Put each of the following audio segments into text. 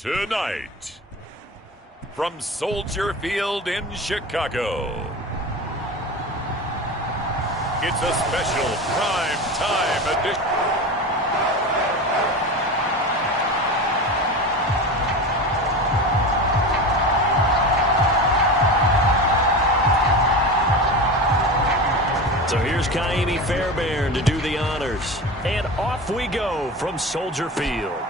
Tonight, from Soldier Field in Chicago, it's a special prime time edition. So here's Kaimi Fairbairn to do the honors. And off we go from Soldier Field.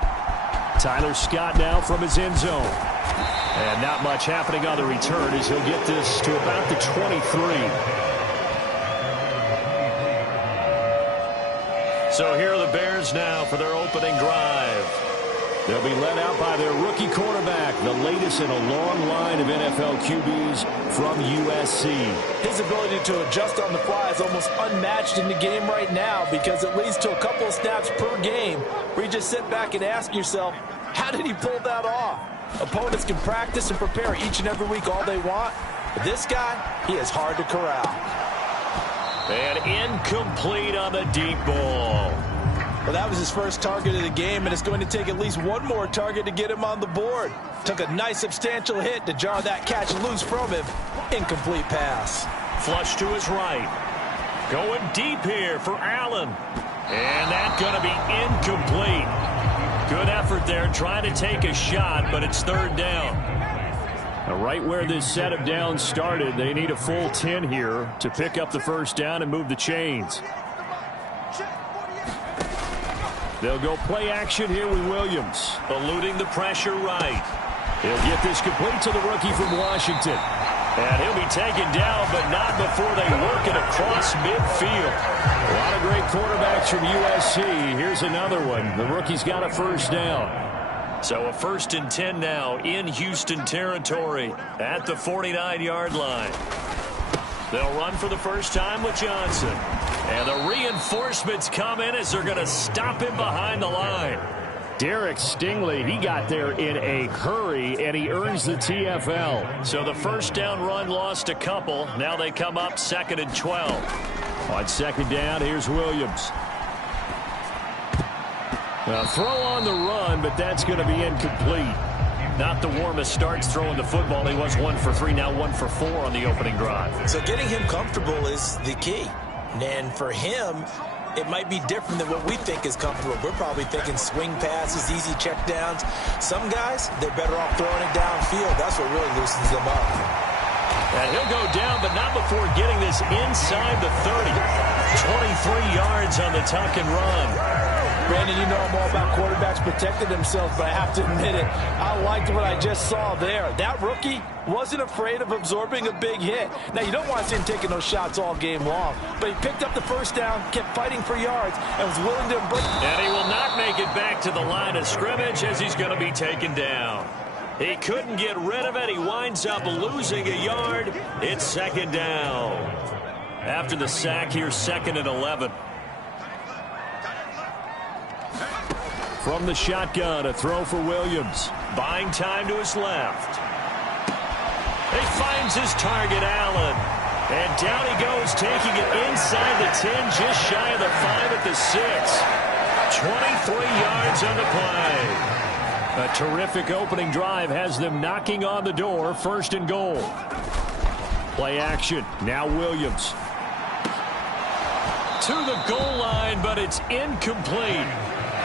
Tyler Scott now from his end zone. And not much happening on the return as he'll get this to about the 23. So here are the Bears now for their opening drive. They'll be led out by their rookie quarterback, the latest in a long line of NFL QBs from USC. His ability to adjust on the fly is almost unmatched in the game right now because it leads to a couple of snaps per game where you just sit back and ask yourself, how did he pull that off? Opponents can practice and prepare each and every week all they want, but this guy, he is hard to corral. And incomplete on the deep ball. Well, that was his first target of the game, and it's going to take at least one more target to get him on the board. Took a nice substantial hit to jar that catch loose from him. Incomplete pass. Flush to his right. Going deep here for Allen. And that's going to be incomplete. Good effort there trying to take a shot, but it's third down. Now, right where this set of downs started, they need a full 10 here to pick up the first down and move the chains. They'll go play action here with Williams. Eluding the pressure right. He'll get this complete to the rookie from Washington. And he'll be taken down, but not before they work it across midfield. A lot of great quarterbacks from USC. Here's another one. The rookie's got a first down. So a 1st and 10 now in Houston territory at the 49-yard line. They'll run for the first time with Johnson. And the reinforcements come in as they're going to stop him behind the line. Derek Stingley, he got there in a hurry, and he earns the TFL. So the first down run lost a couple. Now they come up 2nd and 12. On second down, here's Williams. Now throw on the run, but that's going to be incomplete. Not the warmest starts throwing the football. He was 1 for 3, now 1 for 4 on the opening drive. So getting him comfortable is the key. And for him, it might be different than what we think is comfortable. We're probably thinking swing passes, easy checkdowns. Some guys, they're better off throwing it downfield. That's what really loosens them up. And he'll go down, but not before getting this inside the 30. 23 yards on the tuck and run. Brandon, you know I'm all about quarterbacks protecting themselves, but I have to admit it, I liked what I just saw there. That rookie wasn't afraid of absorbing a big hit. Now, you don't want to see him taking those shots all game long, but he picked up the first down, kept fighting for yards, and was willing to embrace. And he will not make it back to the line of scrimmage as he's going to be taken down. He couldn't get rid of it. He winds up losing a yard. It's 2nd down. After the sack, here's 2nd and 11. From the shotgun, a throw for Williams. Buying time to his left. He finds his target, Allen. And down he goes, taking it inside the 10, just shy of the 5 at the 6. 23 yards on the play. A terrific opening drive has them knocking on the door, 1st and goal. Play action, now Williams. To the goal line, but it's incomplete.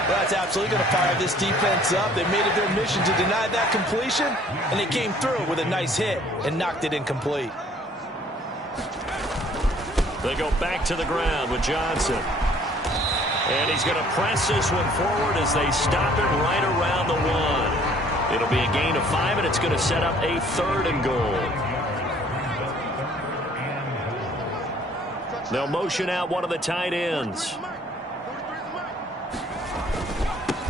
Well, that's absolutely going to fire this defense up. They made it their mission to deny that completion, and they came through with a nice hit and knocked it incomplete. They go back to the ground with Johnson. And he's going to press this one forward as they stop him right around the 1. It'll be a gain of 5, and it's going to set up a 3rd and goal. They'll motion out one of the tight ends.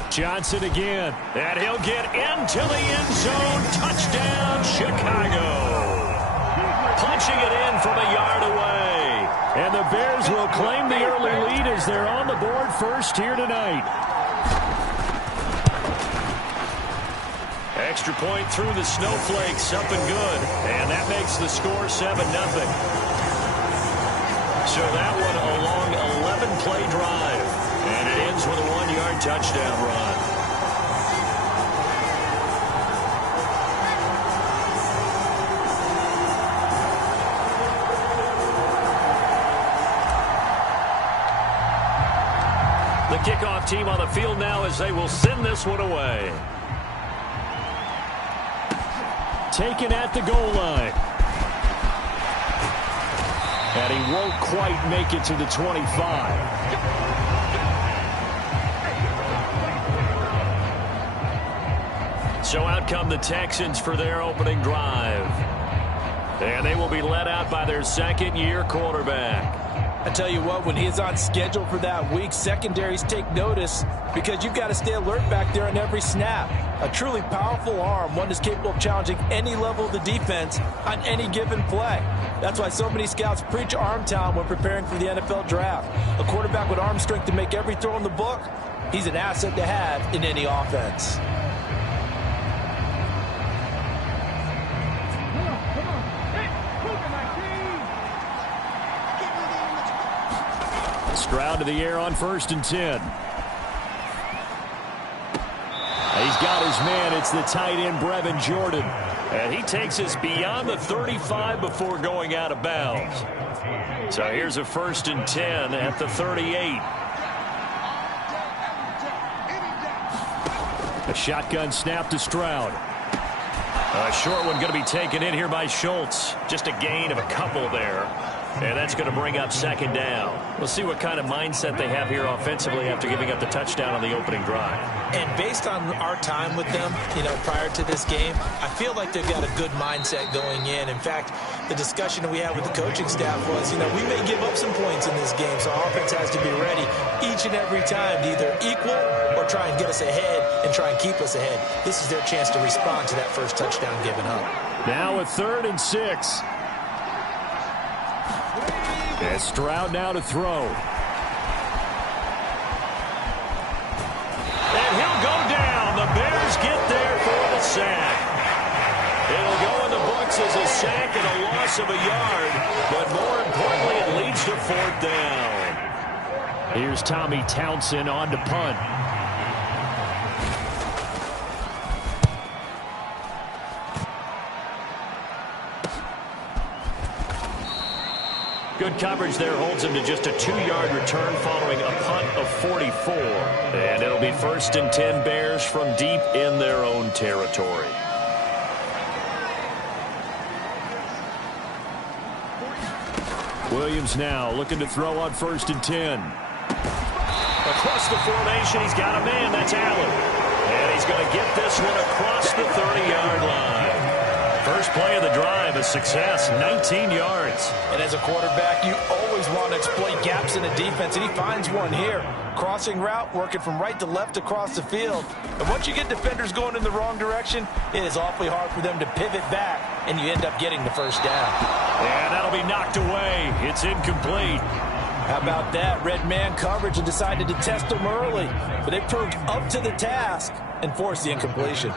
Johnson again, and he'll get into the end zone. Touchdown, Chicago. Punching it in from a yard away. And the Bears will claim the early lead as they're on the board first here tonight. Extra point through the snowflakes, something good. And that makes the score 7-0. So that one a long 11-play drive. And it ends with a 1-yard touchdown run. The kickoff team on the field now as they will send this one away. Taken at the goal line. And he won't quite make it to the 25. So out come the Texans for their opening drive. And they will be led out by their second-year quarterback. I tell you what, when he's on schedule for that week, secondaries take notice because you've got to stay alert back there on every snap. A truly powerful arm, one that's capable of challenging any level of the defense on any given play. That's why so many scouts preach arm talent when preparing for the NFL draft. A quarterback with arm strength to make every throw in the book, he's an asset to have in any offense. Stroud to the air on 1st and 10. He's got his man. It's the tight end, Brevin Jordan. And he takes us beyond the 35 before going out of bounds. So here's a 1st and 10 at the 38. A shotgun snap to Stroud. A short one going to be taken in here by Schultz. Just a gain of a couple there. And that's going to bring up 2nd down. We'll see what kind of mindset they have here offensively after giving up the touchdown on the opening drive. And based on our time with them, prior to this game, I feel like they've got a good mindset going in. In fact, the discussion that we had with the coaching staff was, we may give up some points in this game, so our offense has to be ready each and every time to either equal or try and get us ahead and try and keep us ahead. This is their chance to respond to that first touchdown given up. Now a 3rd and 6. And Stroud now to throw. And he'll go down. The Bears get there for the sack. It'll go in the books as a sack and a loss of a yard. But more importantly, it leads to 4th down. Here's Tommy Townsend on to punt. Good coverage there holds him to just a 2-yard return following a punt of 44. And it'll be 1st and 10 Bears from deep in their own territory. Williams now looking to throw on 1st and 10. Across the formation, he's got a man. That's Allen. And he's going to get this one across the 30-yard line. First play of the drive, a success, 19 yards. And as a quarterback, you always want to exploit gaps in the defense, and he finds one here. Crossing route, working from right to left across the field. And once you get defenders going in the wrong direction, it is awfully hard for them to pivot back, and you end up getting the 1st down. And that'll be knocked away. It's incomplete. How about that? Red man coverage and decided to test them early. But they proved up to the task and forced the incompletion.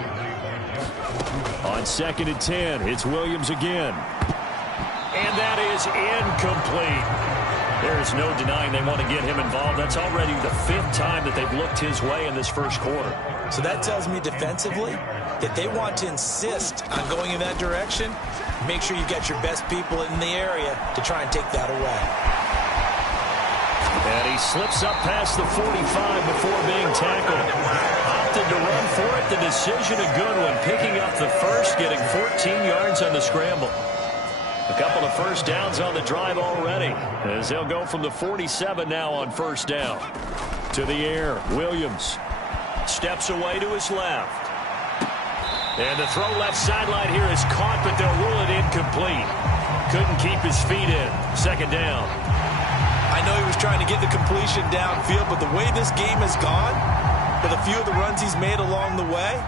On 2nd and 10, it's Williams again. And that is incomplete. There is no denying they want to get him involved. That's already the 5th time that they've looked his way in this first quarter. So that tells me defensively that they want to insist on going in that direction. Make sure you get your best people in the area to try and take that away. And he slips up past the 45 before being tackled. Opted to run for it. The decision a good one. Picking up the first, getting 14 yards on the scramble. A couple of 1st downs on the drive already, as they'll go from the 47 now on 1st down. To the air, Williams steps away to his left. And the throw left sideline here is caught, but they'll rule it incomplete. Couldn't keep his feet in. 2nd down. I know he was trying to get the completion downfield, but the way this game has gone, with a few of the runs he's made along the way,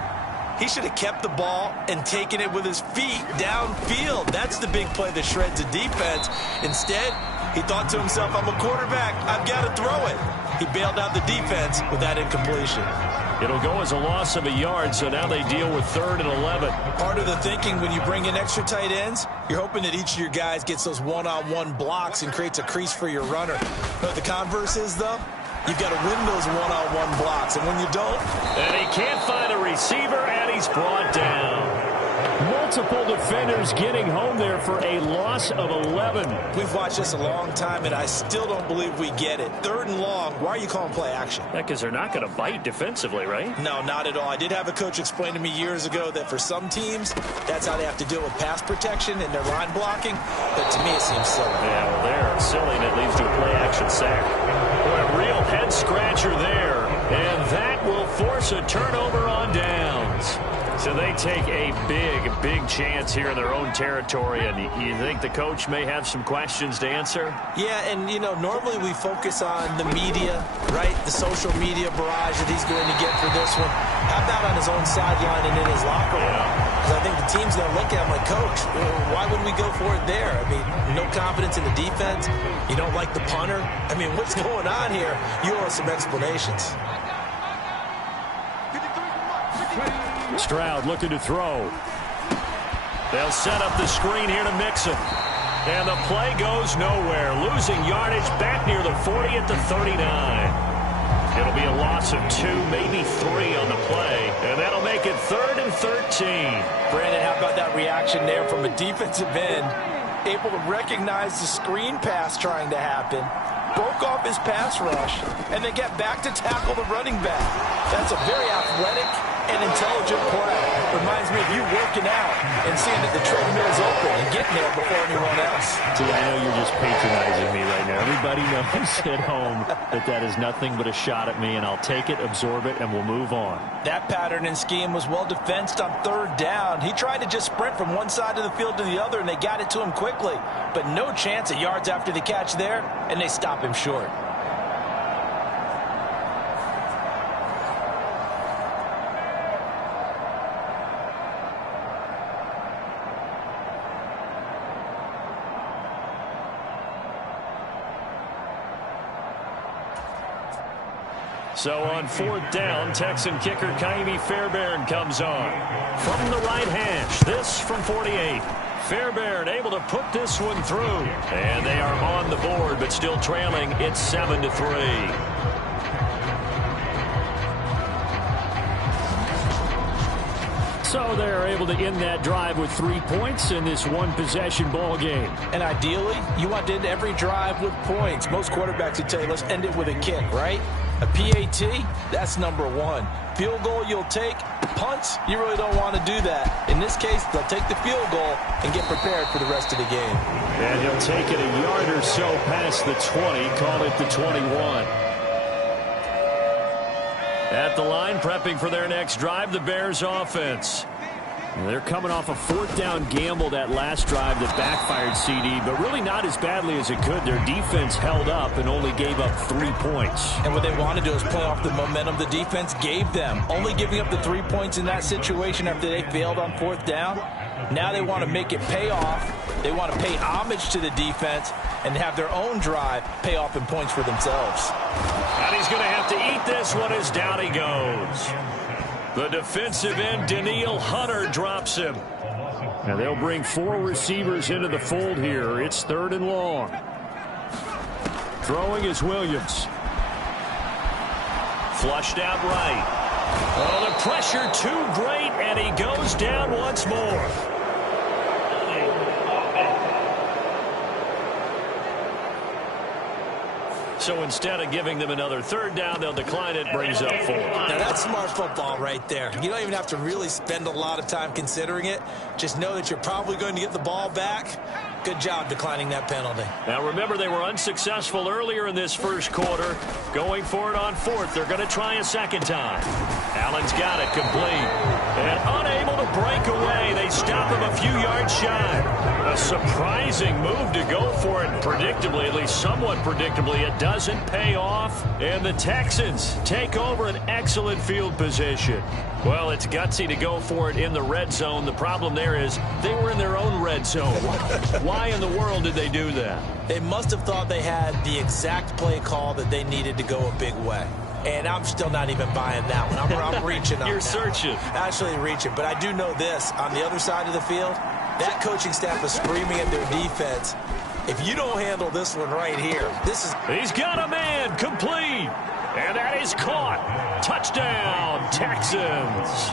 he should have kept the ball and taken it with his feet downfield. That's the big play that shreds the defense. Instead, he thought to himself, I'm a quarterback. I've got to throw it. He bailed out the defense with that incompletion. It'll go as a loss of a yard, so now they deal with 3rd and 11. Part of the thinking when you bring in extra tight ends, you're hoping that each of your guys gets those one-on-one blocks and creates a crease for your runner. But the converse is, though, you've got to win those one-on-one blocks, and when you don't... And he can't find a receiver, and he's brought down. Multiple defenders getting home there for a loss of 11. We've watched this a long time, and I still don't believe we get it. 3rd and long, why are you calling play action? Yeah, because they're not going to bite defensively, right? No, not at all. I did have a coach explain to me years ago that for some teams, that's how they have to deal with pass protection and their line blocking. But to me, it seems silly. Yeah, well, they're silly, and it leads to a play action sack. Boy, a real head scratcher there. And that will force a turnover on downs. So they take a big chance here in their own territory, and you think the coach may have some questions to answer? Yeah, and, you know, normally we focus on the media, right, the social media barrage that he's going to get for this one. How about on his own sideline and in his locker room? Because I think the team's going to look at him like, Coach, why would we go for it there? I mean, no confidence in the defense. You don't like the punter. I mean, what's going on here? You owe us some explanations. Stroud looking to throw. They'll set up the screen here to mix him. And the play goes nowhere. Losing yardage back near the 40 at the 39. It'll be a loss of 2, maybe 3 on the play. And that'll make it 3rd and 13. Brandon, how about that reaction there from a defensive end? Able to recognize the screen pass trying to happen. Broke off his pass rush. And then get back to tackle the running back. That's a very athletic and intelligent play. Reminds me of you working out and seeing that the treadmill's open and getting there before anyone else. See, I know you're just patronizing me right now. Everybody knows at home that is nothing but a shot at me, and I'll take it, absorb it, and we'll move on. That pattern and scheme was well defensed on 3rd down. He tried to just sprint from one side of the field to the other, and they got it to him quickly. But no chance at yards after the catch there, and they stop him short. So on 4th down, Texan kicker Kaimi Fairbairn comes on. From the right hash, this from 48. Fairbairn able to put this one through. And they are on the board, but still trailing. It's 7-3. So they're able to end that drive with 3 points in this one-possession ball game. And ideally, you want to end every drive with points. Most quarterbacks would tell you, let's end it with a kick, right? A PAT, that's number 1. Field goal you'll take. Punts, you really don't want to do that. In this case, they'll take the field goal and get prepared for the rest of the game. And he'll take it a yard or so past the 20, call it the 21. At the line, prepping for their next drive, the Bears offense. They're coming off a 4th down gamble that last drive that backfired, CD, but really not as badly as it could. Their defense held up and only gave up 3 points. And what they want to do is play off the momentum the defense gave them. Only giving up the 3 points in that situation after they failed on 4th down. Now they want to make it pay off. They want to pay homage to the defense and have their own drive pay off in points for themselves. And he's going to have to eat this one as down he goes. The defensive end, Daniil Hunter, drops him. And they'll bring 4 receivers into the fold here. It's 3rd and long. Throwing is Williams. Flushed out right. Oh, the pressure too great, and he goes down once more. So instead of giving them another 3rd down, they'll decline it, brings up 4. Now that's smart football right there. You don't even have to really spend a lot of time considering it. Just know that you're probably going to get the ball back. Good job declining that penalty. Now remember, they were unsuccessful earlier in this first quarter. Going for it on 4th. They're going to try a 2nd time. Allen's got it complete. And unable to break away. They stop him a few yards shy. A surprising move to go for it. Predictably, at least somewhat predictably, it doesn't pay off. And the Texans take over an excellent field position. Well, it's gutsy to go for it in the red zone. The problem there is they were in their own red zone. Why in the world did they do that? They must have thought they had the exact play call that they needed to go a big way. And I'm still not even buying that one. I'm reaching on You're that. searching. Actually reaching. But I do know this. On the other side of the field, that coaching staff is screaming at their defense. If you don't handle this one right here, this is... He's got a man, complete. And that is caught. Touchdown, Texans.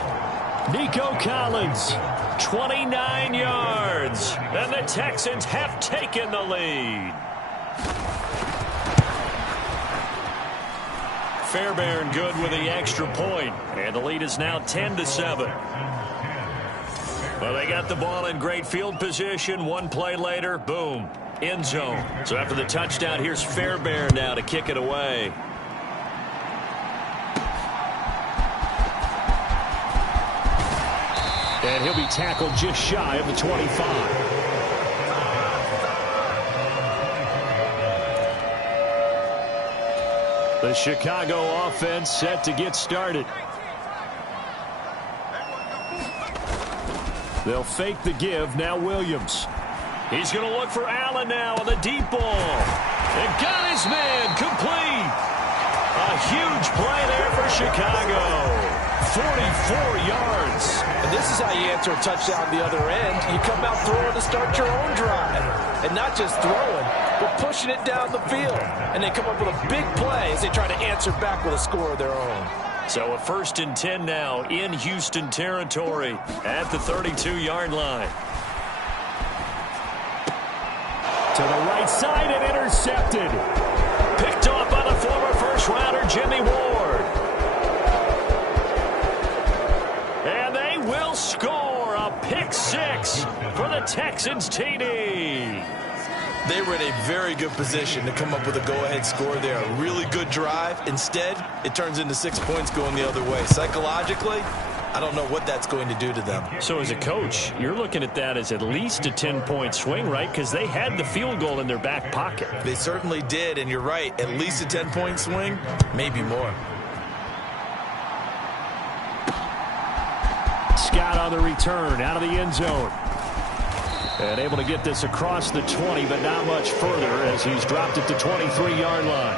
Nico Collins 29 yards. And the Texans have taken the lead. Fairbairn good with the extra point, and the lead is now 10-7. Well, they got the ball in great field position. One play later, boom, end zone. So after the touchdown, here's Fairbairn now to kick it away. And he'll be tackled just shy of the 25. The Chicago offense set to get started. They'll fake the give. Now Williams. He's going to look for Allen now on the deep ball. And got his man complete. A huge play there for Chicago. 44 yards. And this is how you answer a touchdown the other end. You come out throwing to start your own drive. And not just throwing, but pushing it down the field. And they come up with a big play as they try to answer back with a score of their own. So a 1st and 10 now in Houston territory at the 32-yard line. To the right side and intercepted. Picked off by the former first-rounder Jimmy Ward. And they will score a pick six for the Texans TD. They were in a very good position to come up with a go-ahead score there. A really good drive. Instead, it turns into 6 points going the other way. Psychologically, I don't know what that's going to do to them. So as a coach, you're looking at that as at least a 10-point swing, right? Because they had the field goal in their back pocket. They certainly did, and you're right. At least a 10-point swing, maybe more. Scott on the return, out of the end zone. And able to get this across the 20, but not much further as he's dropped it to 23-yard line.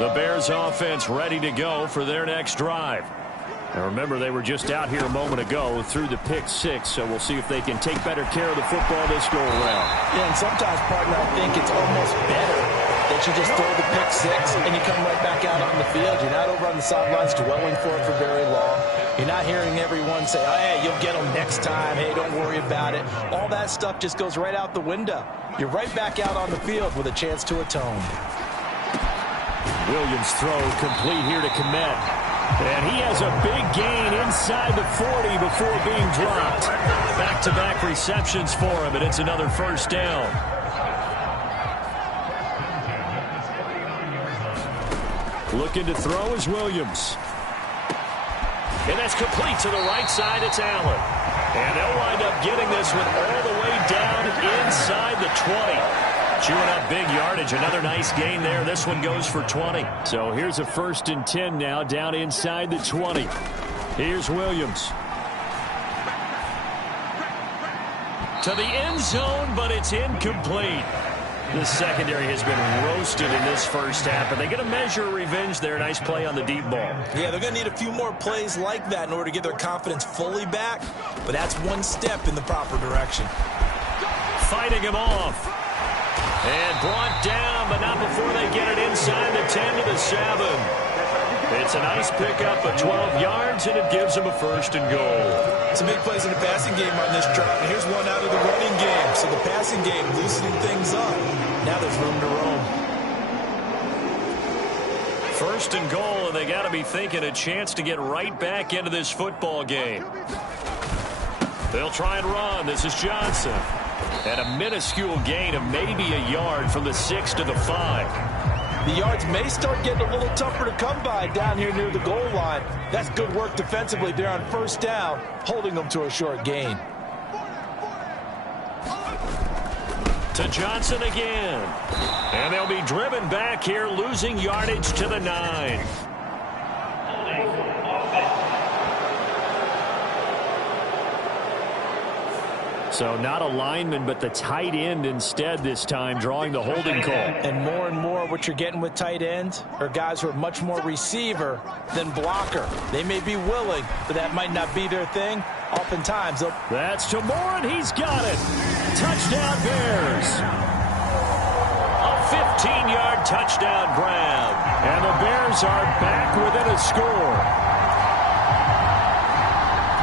The Bears offense ready to go for their next drive. And remember, they were just out here a moment ago through the pick six, so we'll see if they can take better care of the football this go-around. Yeah, and sometimes, partner, I think it's almost better that you just throw the pick six and you come right back out on the field. You're not over on the sidelines dwelling for it for very long. You're not hearing everyone say, oh, hey, you'll get them next time. Hey, don't worry about it. All that stuff just goes right out the window. You're right back out on the field with a chance to atone. Williams' throw complete here to Kmet. And he has a big gain inside the 40 before being dropped. Back-to-back receptions for him, and it's another first down. Looking to throw is Williams. And that's complete to the right side. It's Allen. And they'll wind up getting this one all the way down inside the 20. Chewing up big yardage. Another nice gain there. This one goes for 20. So here's a 1st and 10 now down inside the 20. Here's Williams. To the end zone, but it's incomplete. The secondary has been roasted in this first half, and they get a measure of revenge there. Nice play on the deep ball. Yeah, they're going to need a few more plays like that in order to get their confidence fully back, but that's one step in the proper direction. Fighting him off. And brought down, but not before they get it inside the 10 to the 7. It's a nice pickup of 12 yards, and it gives them a 1st and goal. Some big plays in the passing game on this drive, and here's one out of the running game. So the passing game loosening things up. Now there's room to roam. 1st and goal, and they got to be thinking a chance to get right back into this football game. They'll try and run. This is Johnson. And a minuscule gain of maybe a yard from the 6 to the 5. The yards may start getting a little tougher to come by down here near the goal line. That's good work defensively there on 1st down, holding them to a short gain. To Johnson again. And they'll be driven back here, losing yardage to the 9. So not a lineman, but the tight end instead this time, drawing the holding call. And more what you're getting with tight ends are guys who are much more receiver than blocker. They may be willing, but that might not be their thing. Oftentimes, that's to Moore, and he's got it. Touchdown Bears. A 15-yard touchdown grab. And the Bears are back within a score.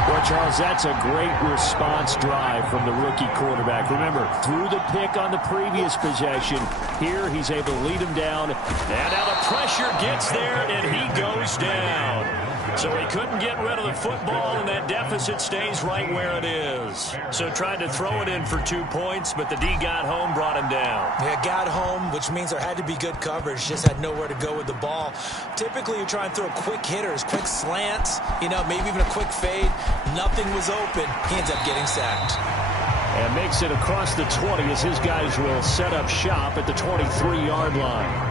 Well, Charles, that's a great response drive from the rookie quarterback. Remember, threw the pick on the previous possession. Here, he's able to lead him down. And now the pressure gets there, and he goes down. So he couldn't get rid of the football, and that deficit stays right where it is. So tried to throw it in for 2 points, but the D got home, brought him down. Yeah, got home, which means there had to be good coverage. Just had nowhere to go with the ball. Typically, you try and throw quick hitters, quick slants, maybe even a quick fade. Nothing was open. He ends up getting sacked. And makes it across the 20 as his guys will set up shop at the 23-yard line.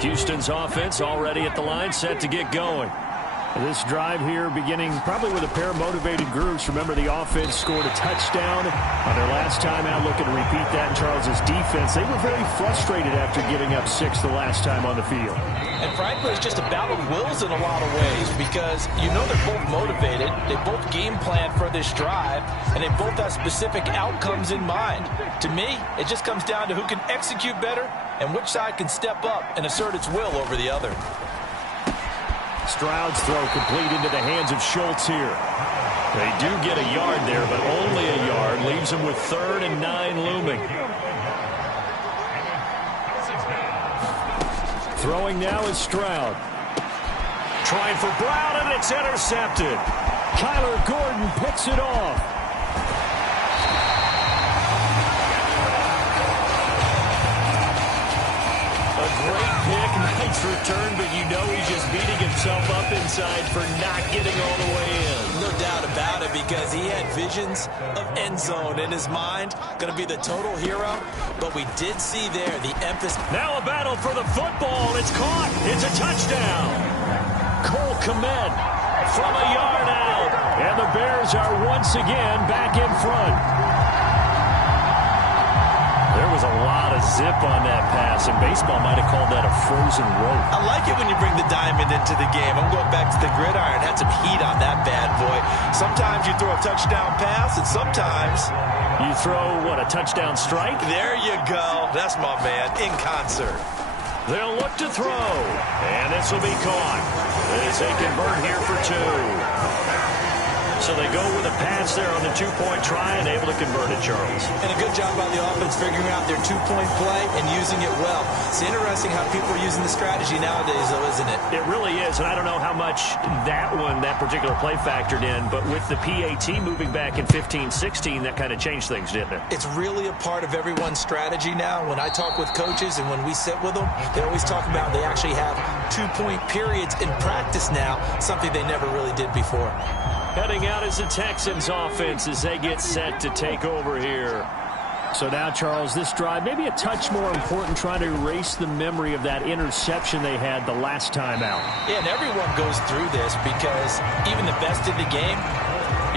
Houston's offense already at the line, set to get going. This drive here beginning probably with a pair of motivated groups. Remember, the offense scored a touchdown on their last time out. Looking to repeat that in Charles's defense. They were very frustrated after giving up 6 the last time on the field. And frankly, it's just a battle of wills in a lot of ways because they're both motivated. They both game plan for this drive, and they both have specific outcomes in mind. To me, it just comes down to who can execute better and which side can step up and assert its will over the other. Stroud's throw complete into the hands of Schultz here. They do get a yard there, but only a yard. Leaves them with 3rd and 9 looming. Throwing now is Stroud. Trying for Brown, and it's intercepted. Kyler Gordon picks it off. A great pick, nice return, but he's just beating himself up inside for not getting all the way in. No doubt about it, because he had visions of end zone in his mind. Going to be the total hero, but we did see there the emphasis. Now a battle for the football, and it's caught. It's a touchdown. Cole Kmet from a yard out, and the Bears are once again back in front. There was a lot of zip on that pass, and baseball might have called that a frozen rope. I like it when you bring the diamond into the game. I'm going back to the gridiron. Had some heat on that bad boy. Sometimes you throw a touchdown pass, and sometimes you throw, a touchdown strike? There you go. That's my man, in concert. They'll look to throw, and this will be caught as they convert here for 2. So they go with a pass there on the 2-point try and able to convert it, Charles. And a good job by the offense figuring out their 2-point play and using it well. It's interesting how people are using the strategy nowadays, though, isn't it? It really is, and I don't know how much that particular play factored in, but with the PAT moving back in 15-16, that kind of changed things, didn't it? It's really a part of everyone's strategy now. When I talk with coaches and when we sit with them, they always talk about they actually have 2-point periods in practice now, something they never really did before. Heading out is the Texans offense as they get set to take over here. So now, Charles, this drive maybe a touch more important, trying to erase the memory of that interception they had the last time out. Yeah, and everyone goes through this because even the best in the game,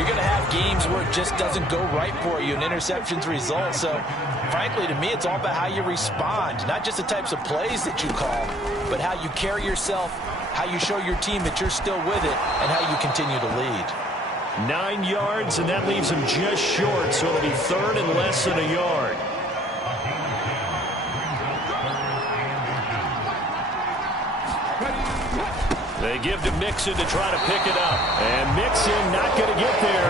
you're going to have games where it just doesn't go right for you and interceptions result. So, frankly, to me, it's all about how you respond, not just the types of plays that you call, but how you carry yourself, how you show your team that you're still with it, and how you continue to lead. 9 yards, and that leaves him just short, so it'll be 3rd and less than a yard. They give to Mixon to try to pick it up. And Mixon not going to get there.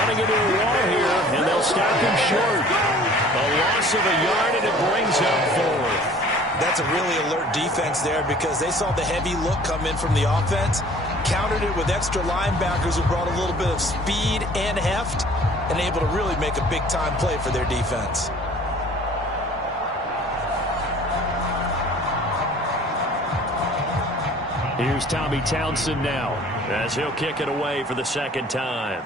Running into a wall here, and they'll stop him short. A loss of a yard, and it brings up 4th. That's a really alert defense there because they saw the heavy look come in from the offense, countered it with extra linebackers who brought a little bit of speed and heft, and able to really make a big-time play for their defense. Here's Tommy Townsend now as he'll kick it away for the 2nd time.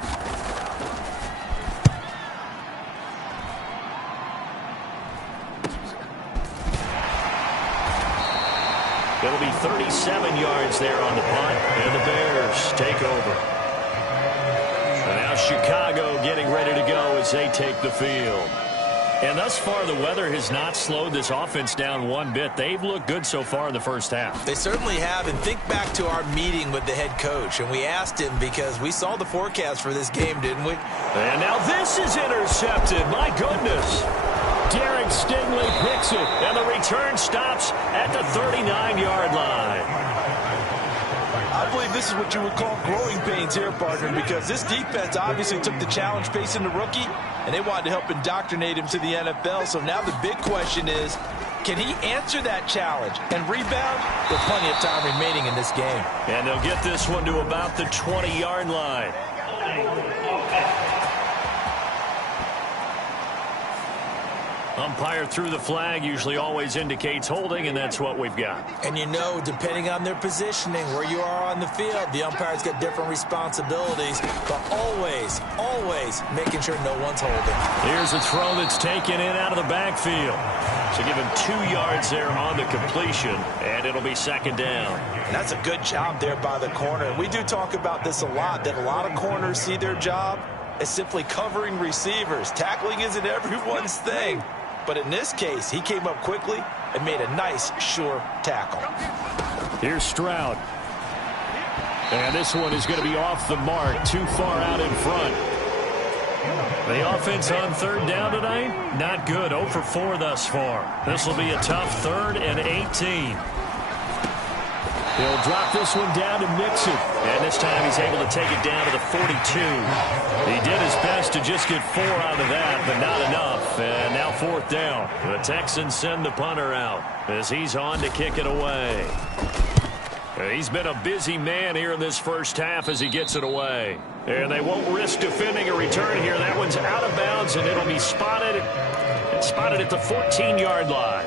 It'll be 37 yards there on the punt, and the Bears take over. And now Chicago getting ready to go as they take the field. And thus far, the weather has not slowed this offense down one bit. They've looked good so far in the first half. They certainly have. And think back to our meeting with the head coach. And we asked him because we saw the forecast for this game, didn't we? And now this is intercepted. My goodness. Derek Stingley picks it. And the return stops at the 39-yard line. I believe this is what you would call growing pains here, partner, because this defense obviously took the challenge facing the rookie, and they wanted to help indoctrinate him to the NFL. So now the big question is, can he answer that challenge and rebound? With plenty of time remaining in this game. And they'll get this one to about the 20-yard line. Umpire threw the flag, usually always indicates holding, and that's what we've got. And you know, depending on their positioning, where you are on the field, the umpires get different responsibilities, but always making sure no one's holding. Here's a throw that's taken in out of the backfield. So give him 2 yards there on the completion, and it'll be second down. And that's a good job there by the corner. And we do talk about this a lot, that a lot of corners see their job as simply covering receivers. Tackling isn't everyone's thing. But in this case, he came up quickly and made a nice, sure tackle. Here's Stroud. And this one is going to be off the mark, too far out in front. The offense on third down tonight, not good. 0 for 4 thus far. This will be a tough 3rd and 18. He'll drop this one down to Mixon. And this time he's able to take it down to the 42. He did his best to just get 4 out of that, but not enough. And now 4th down. The Texans send the punter out as he's on to kick it away. He's been a busy man here in this first half as he gets it away. And they won't risk defending a return here. That one's out of bounds, and it'll be spotted at the 14-yard line.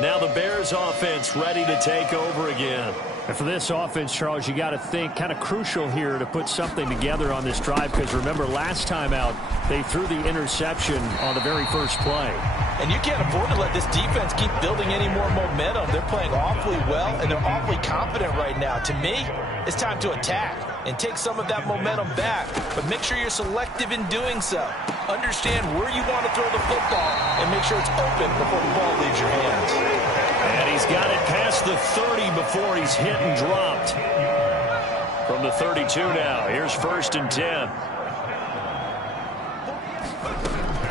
Now the Bears offense ready to take over again. And for this offense, Charles, you got to think kind of crucial here to put something together on this drive, because remember last time out they threw the interception on the very first play. And you can't afford to let this defense keep building any more momentum. They're playing awfully well, and they're awfully confident right now. To me, it's time to attack and take some of that momentum back, but make sure you're selective in doing so. Understand where you want to throw the football and make sure it's open before the ball leaves your hands. And he's got it past the 30 before he's hit and dropped. From the 32 now, here's 1st and 10.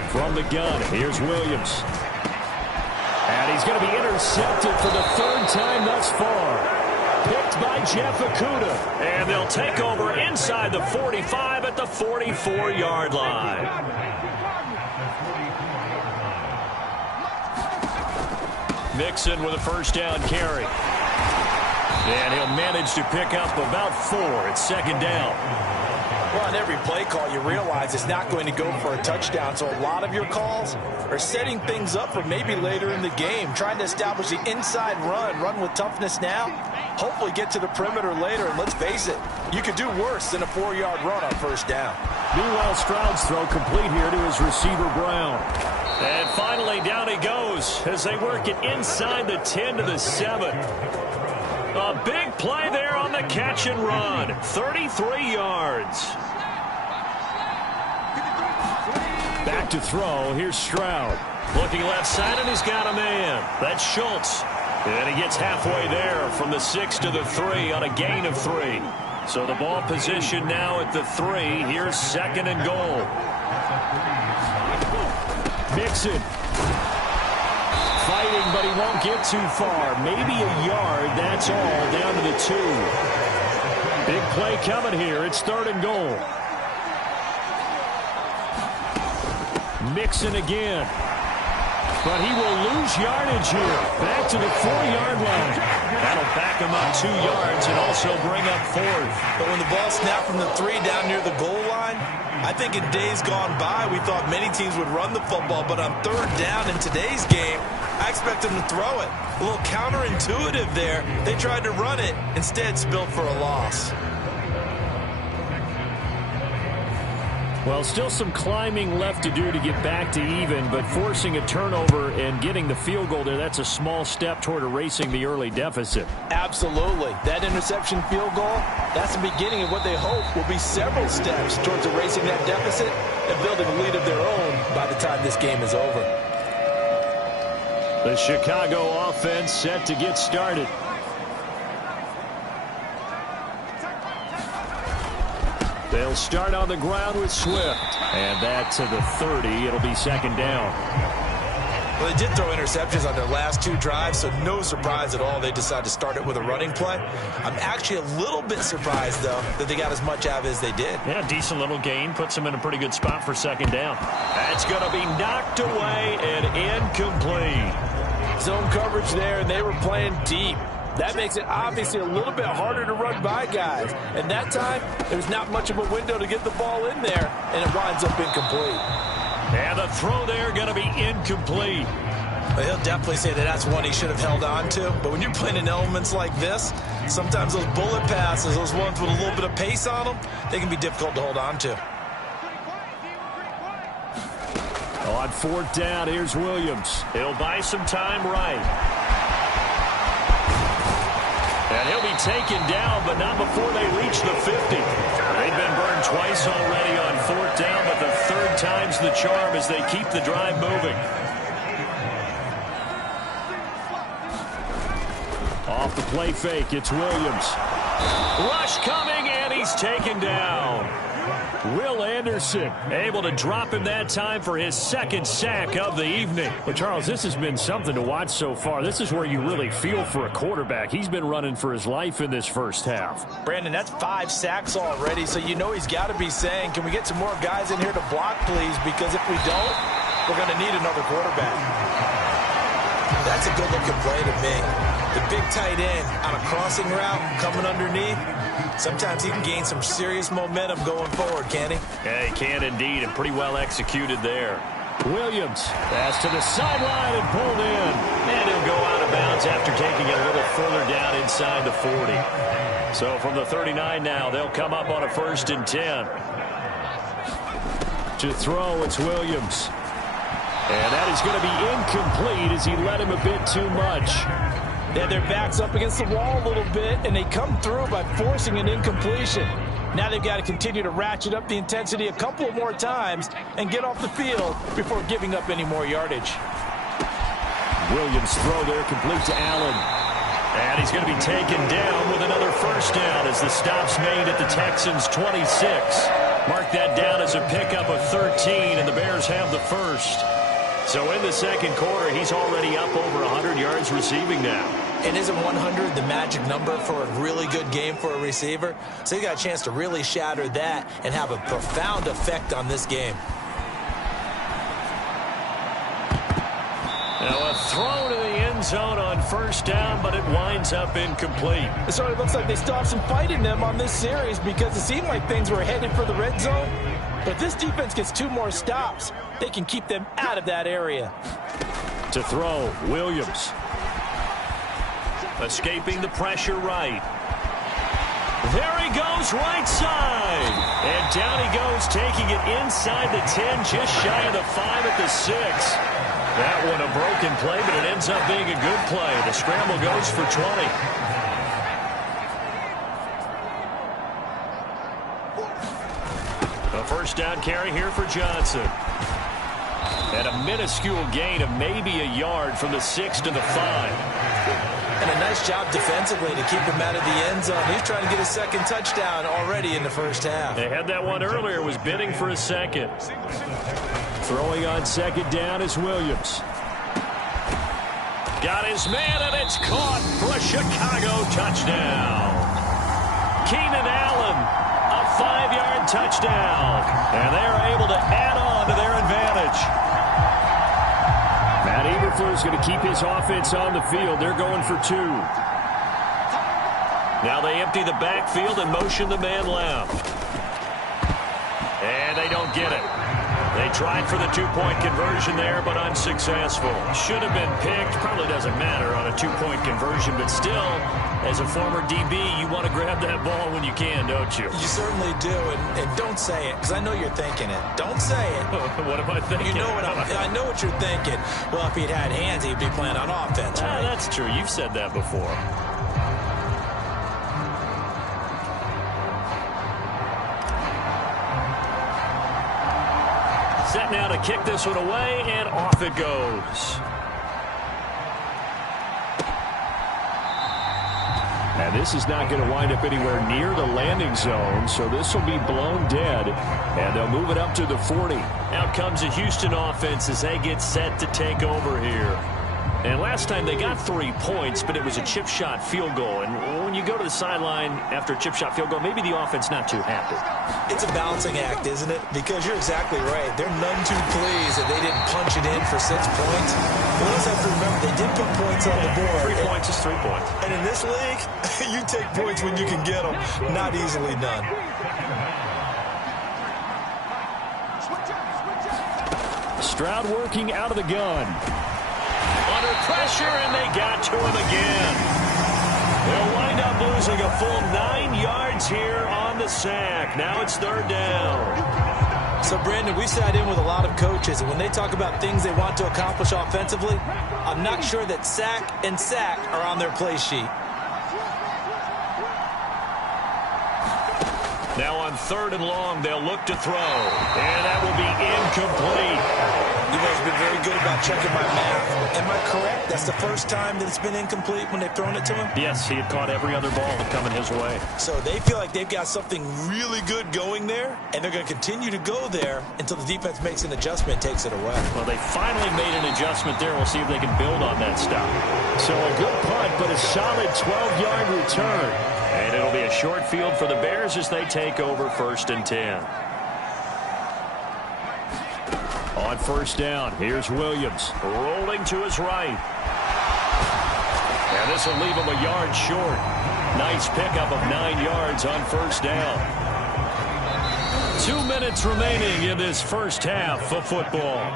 From the gun, here's Williams. And he's going to be intercepted for the 3rd time thus far. Picked by Jeff Okudah. And they'll take over inside the 45 at the 44-yard line. Mixon with a 1st down carry. And he'll manage to pick up about 4 at 2nd down. Well, on every play call, you realize it's not going to go for a touchdown. So a lot of your calls are setting things up for maybe later in the game, trying to establish the inside run with toughness now, hopefully get to the perimeter later. And let's face it, you could do worse than a 4-yard run on 1st down. Meanwhile, Stroud's throw complete here to his receiver, Brown. And finally, down he goes as they work it inside the 10 to the 7. A big play there on the catch and run. 33 yards. Back to throw. Here's Stroud. Looking left side, and he's got a man. That's Schultz. And he gets halfway there from the 6 to the 3 on a gain of 3. So the ball position now at the 3. Here's 2nd and goal. Mixon. Fighting, but he won't get too far. Maybe a yard. That's all. Down to the 2. Big play coming here. It's 3rd and goal. Mixon again. But he will lose yardage here. Back to the 4-yard line. That'll back him up 2 yards and also bring up 4th. But when the ball snapped from the 3 down near the goal line, I think in days gone by, we thought many teams would run the football, but on 3rd down in today's game, I expect them to throw it. A little counterintuitive there. They tried to run it, instead spilled for a loss. Well, still some climbing left to do to get back to even, but forcing a turnover and getting the field goal there, that's a small step toward erasing the early deficit. Absolutely. That interception field goal, that's the beginning of what they hope will be several steps towards erasing that deficit and building a lead of their own by the time this game is over. The Chicago offense set to get started. They'll start on the ground with Swift. And that to the 30. It'll be second down. Well, they did throw interceptions on their last 2 drives, so no surprise at all they decided to start it with a running play. I'm actually a little bit surprised, though, that they got as much out of it as they did. Yeah, decent little gain. Puts them in a pretty good spot for second down. That's going to be knocked away and incomplete. Zone coverage there, and they were playing deep. That makes it obviously a little bit harder to run by guys. And that time, there's not much of a window to get the ball in there, and it winds up incomplete. And the throw there going to be incomplete. Well, he'll definitely say that that's one he should have held on to. But when you're playing in elements like this, sometimes those bullet passes, those ones with a little bit of pace on them, they can be difficult to hold on to. On 4th down, here's Williams. He'll buy some time right. And he'll be taken down, but not before they reach the 50. They've been burned twice already on 4th down, but the 3rd time's the charm as they keep the drive moving. Off the play fake, it's Williams. Rush coming, and he's taken down. Will Anderson able to drop him that time for his 2nd sack of the evening. Well, Charles, this has been something to watch so far. This is where you really feel for a quarterback. He's been running for his life in this first half. Brandon, that's 5 sacks already, so you know he's got to be saying, can we get some more guys in here to block, please? Because if we don't, we're going to need another quarterback. That's a good-looking play to me. The big tight end on a crossing route coming underneath. Sometimes he can gain some serious momentum going forward, can he? Yeah, he can indeed, and pretty well executed there. Williams, pass to the sideline and pulled in. And he'll go out of bounds after taking it a little further down inside the 40. So from the 39 now, they'll come up on a 1st and 10. To throw, it's Williams. And that is going to be incomplete as he led him a bit too much. They had their backs up against the wall a little bit, and they come through by forcing an incompletion. Now they've got to continue to ratchet up the intensity a couple more times and get off the field before giving up any more yardage. Williams' throw there complete to Allen. And he's going to be taken down with another 1st down as the stop's made at the Texans' 26. Mark that down as a pickup of 13, and the Bears have the 1st. So in the 2nd quarter, he's already up over 100 yards receiving now. And isn't 100 the magic number for a really good game for a receiver? So he got a chance to really shatter that and have a profound effect on this game. Now a throw to the end zone on 1st down, but it winds up incomplete. It sort of looks like they stopped some fight in them on this series because it seemed like things were headed for the red zone. But if this defense gets 2 more stops, they can keep them out of that area. To throw, Williams. Escaping the pressure right. There he goes, right side. And down he goes, taking it inside the 10, just shy of the 5 at the 6. That one a broken play, but it ends up being a good play. The scramble goes for 20. A 1st down carry here for Johnson. And a minuscule gain of maybe a yard from the 6 to the 5. And a nice job defensively to keep him out of the end zone. He's trying to get his 2nd touchdown already in the 1st half. They had that one earlier, was bidding for a 2nd. Throwing on 2nd down is Williams. Got his man, and it's caught for a Chicago touchdown. Keenan Allen, a 5-yard touchdown. And they're able to add on to their advantage. Matt Eberflus is going to keep his offense on the field. They're going for 2. Now they empty the backfield and motion the man left. And they don't get it. They tried for the 2-point conversion there, but unsuccessful. Should have been picked. Probably doesn't matter on a 2-point conversion, but still, as a former DB, you want to grab that ball when you can, don't you? You certainly do, and don't say it, because I know you're thinking it. Don't say it. What am I thinking? You know what I know what you're thinking. Well, if he'd had hands, he'd be playing on offense, right? That's true. You've said that before. set now to kick this one away, and off it goes. And this is not going to wind up anywhere near the landing zone, so this will be blown dead, and they'll move it up to the 40. Out comes the Houston offense as they get set to take over here. And last time they got 3 points, but it was a chip shot field goal. And when you go to the sideline after a chip shot field goal, maybe the offense not too happy. It's a balancing act, isn't it? Because you're exactly right. They're none too pleased that they didn't punch it in for 6 points. But we also have to remember they did put points on the board. 3 points is 3 points. And in this league, you take points when you can get them. Not easily done. Stroud working out of the gun. Under pressure, and they got to him again. They'll wind up losing a full 9 yards here on the sack. Now it's 3rd down. So, Brandon, we sat in with a lot of coaches, and when they talk about things they want to accomplish offensively, I'm not sure that sack and sack are on their play sheet. Now on 3rd and long, they'll look to throw. And that will be incomplete. You guys have been very good about checking my math. Am I correct? That's the first time that it's been incomplete when they've thrown it to him? Yes, he had caught every other ball coming his way. So they feel like they've got something really good going there, and they're going to continue to go there until the defense makes an adjustment and takes it away. Well, they finally made an adjustment there. We'll see if they can build on that stuff. So a good punt, but a solid 12-yard return. And it'll be a short field for the Bears as they take over 1st and 10. On 1st down, here's Williams rolling to his right. And this will leave him a yard short. Nice pickup of 9 yards on 1st down. 2 minutes remaining in this first half of football.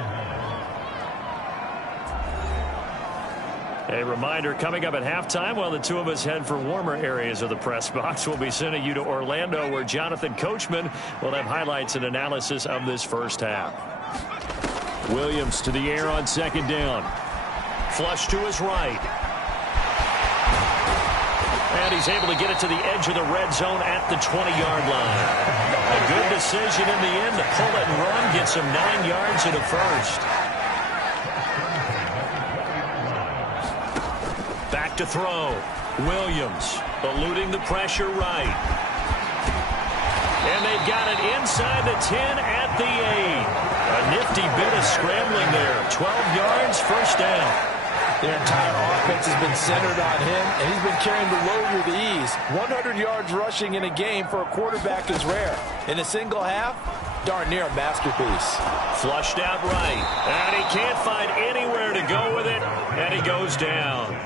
A reminder, coming up at halftime, while the two of us head for warmer areas of the press box, we'll be sending you to Orlando, where Jonathan Coachman will have highlights and analysis of this first half. Williams to the air on 2nd down. Flush to his right. And he's able to get it to the edge of the red zone at the 20-yard line. A good decision in the end to pull it and run, gets him 9 yards and a first. Back to throw. Williams eluding the pressure right. And they've got it inside the 10 at the 8. A nifty bit of scrambling there. 12 yards, 1st down. Their entire offense has been centered on him, and he's been carrying the load with ease. 100 yards rushing in a game for a quarterback is rare. In a single half, darn near a masterpiece. Flushed out right. And he can't find anywhere to go with it, and he goes down.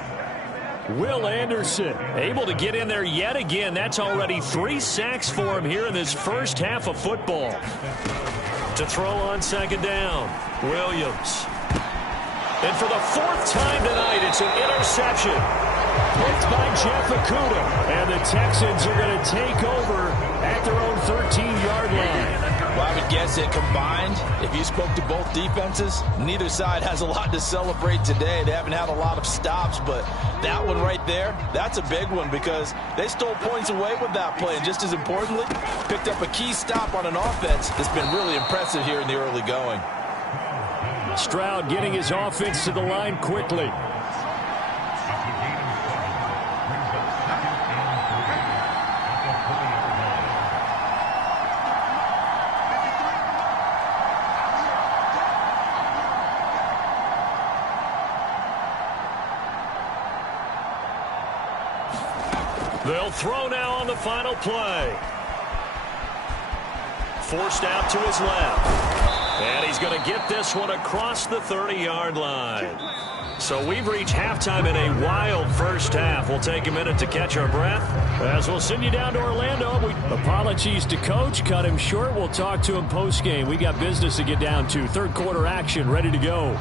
Will Anderson able to get in there yet again. That's already 3 sacks for him here in this first half of football. To throw on 2nd down, Williams. And for the 4th time tonight, it's an interception. Picked by Jeff Okudah. And the Texans are going to take over at their own 13-yard line. Well, I would guess it combined, if you spoke to both defenses, neither side has a lot to celebrate today. They haven't had a lot of stops, but that one right there, that's a big one because they stole points away with that play. And just as importantly, picked up a key stop on an offense that's been really impressive here in the early going. Stroud getting his offense to the line quickly. They'll throw now on the final play. Forced out to his left. And he's going to get this one across the 30-yard line. So we've reached halftime in a wild first half. We'll take a minute to catch our breath as we'll send you down to Orlando. Apologies to Coach. Cut him short. We'll talk to him post-game. We got business to get down to. 3rd quarter action ready to go.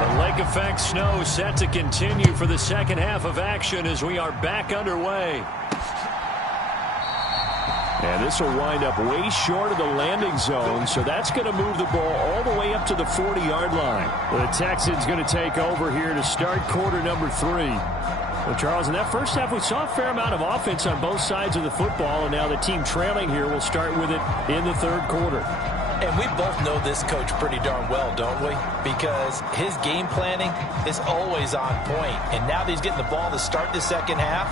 The lake effect snow set to continue for the 2nd half of action as we are back underway. And this will wind up way short of the landing zone, so that's going to move the ball all the way up to the 40-yard line. The Texans going to take over here to start quarter number 3. Well, Charles, in that first half, we saw a fair amount of offense on both sides of the football, and now the team trailing here will start with it in the third quarter. And we both know this coach pretty darn well, don't we? Because his game planning is always on point. And now that he's getting the ball to start the second half,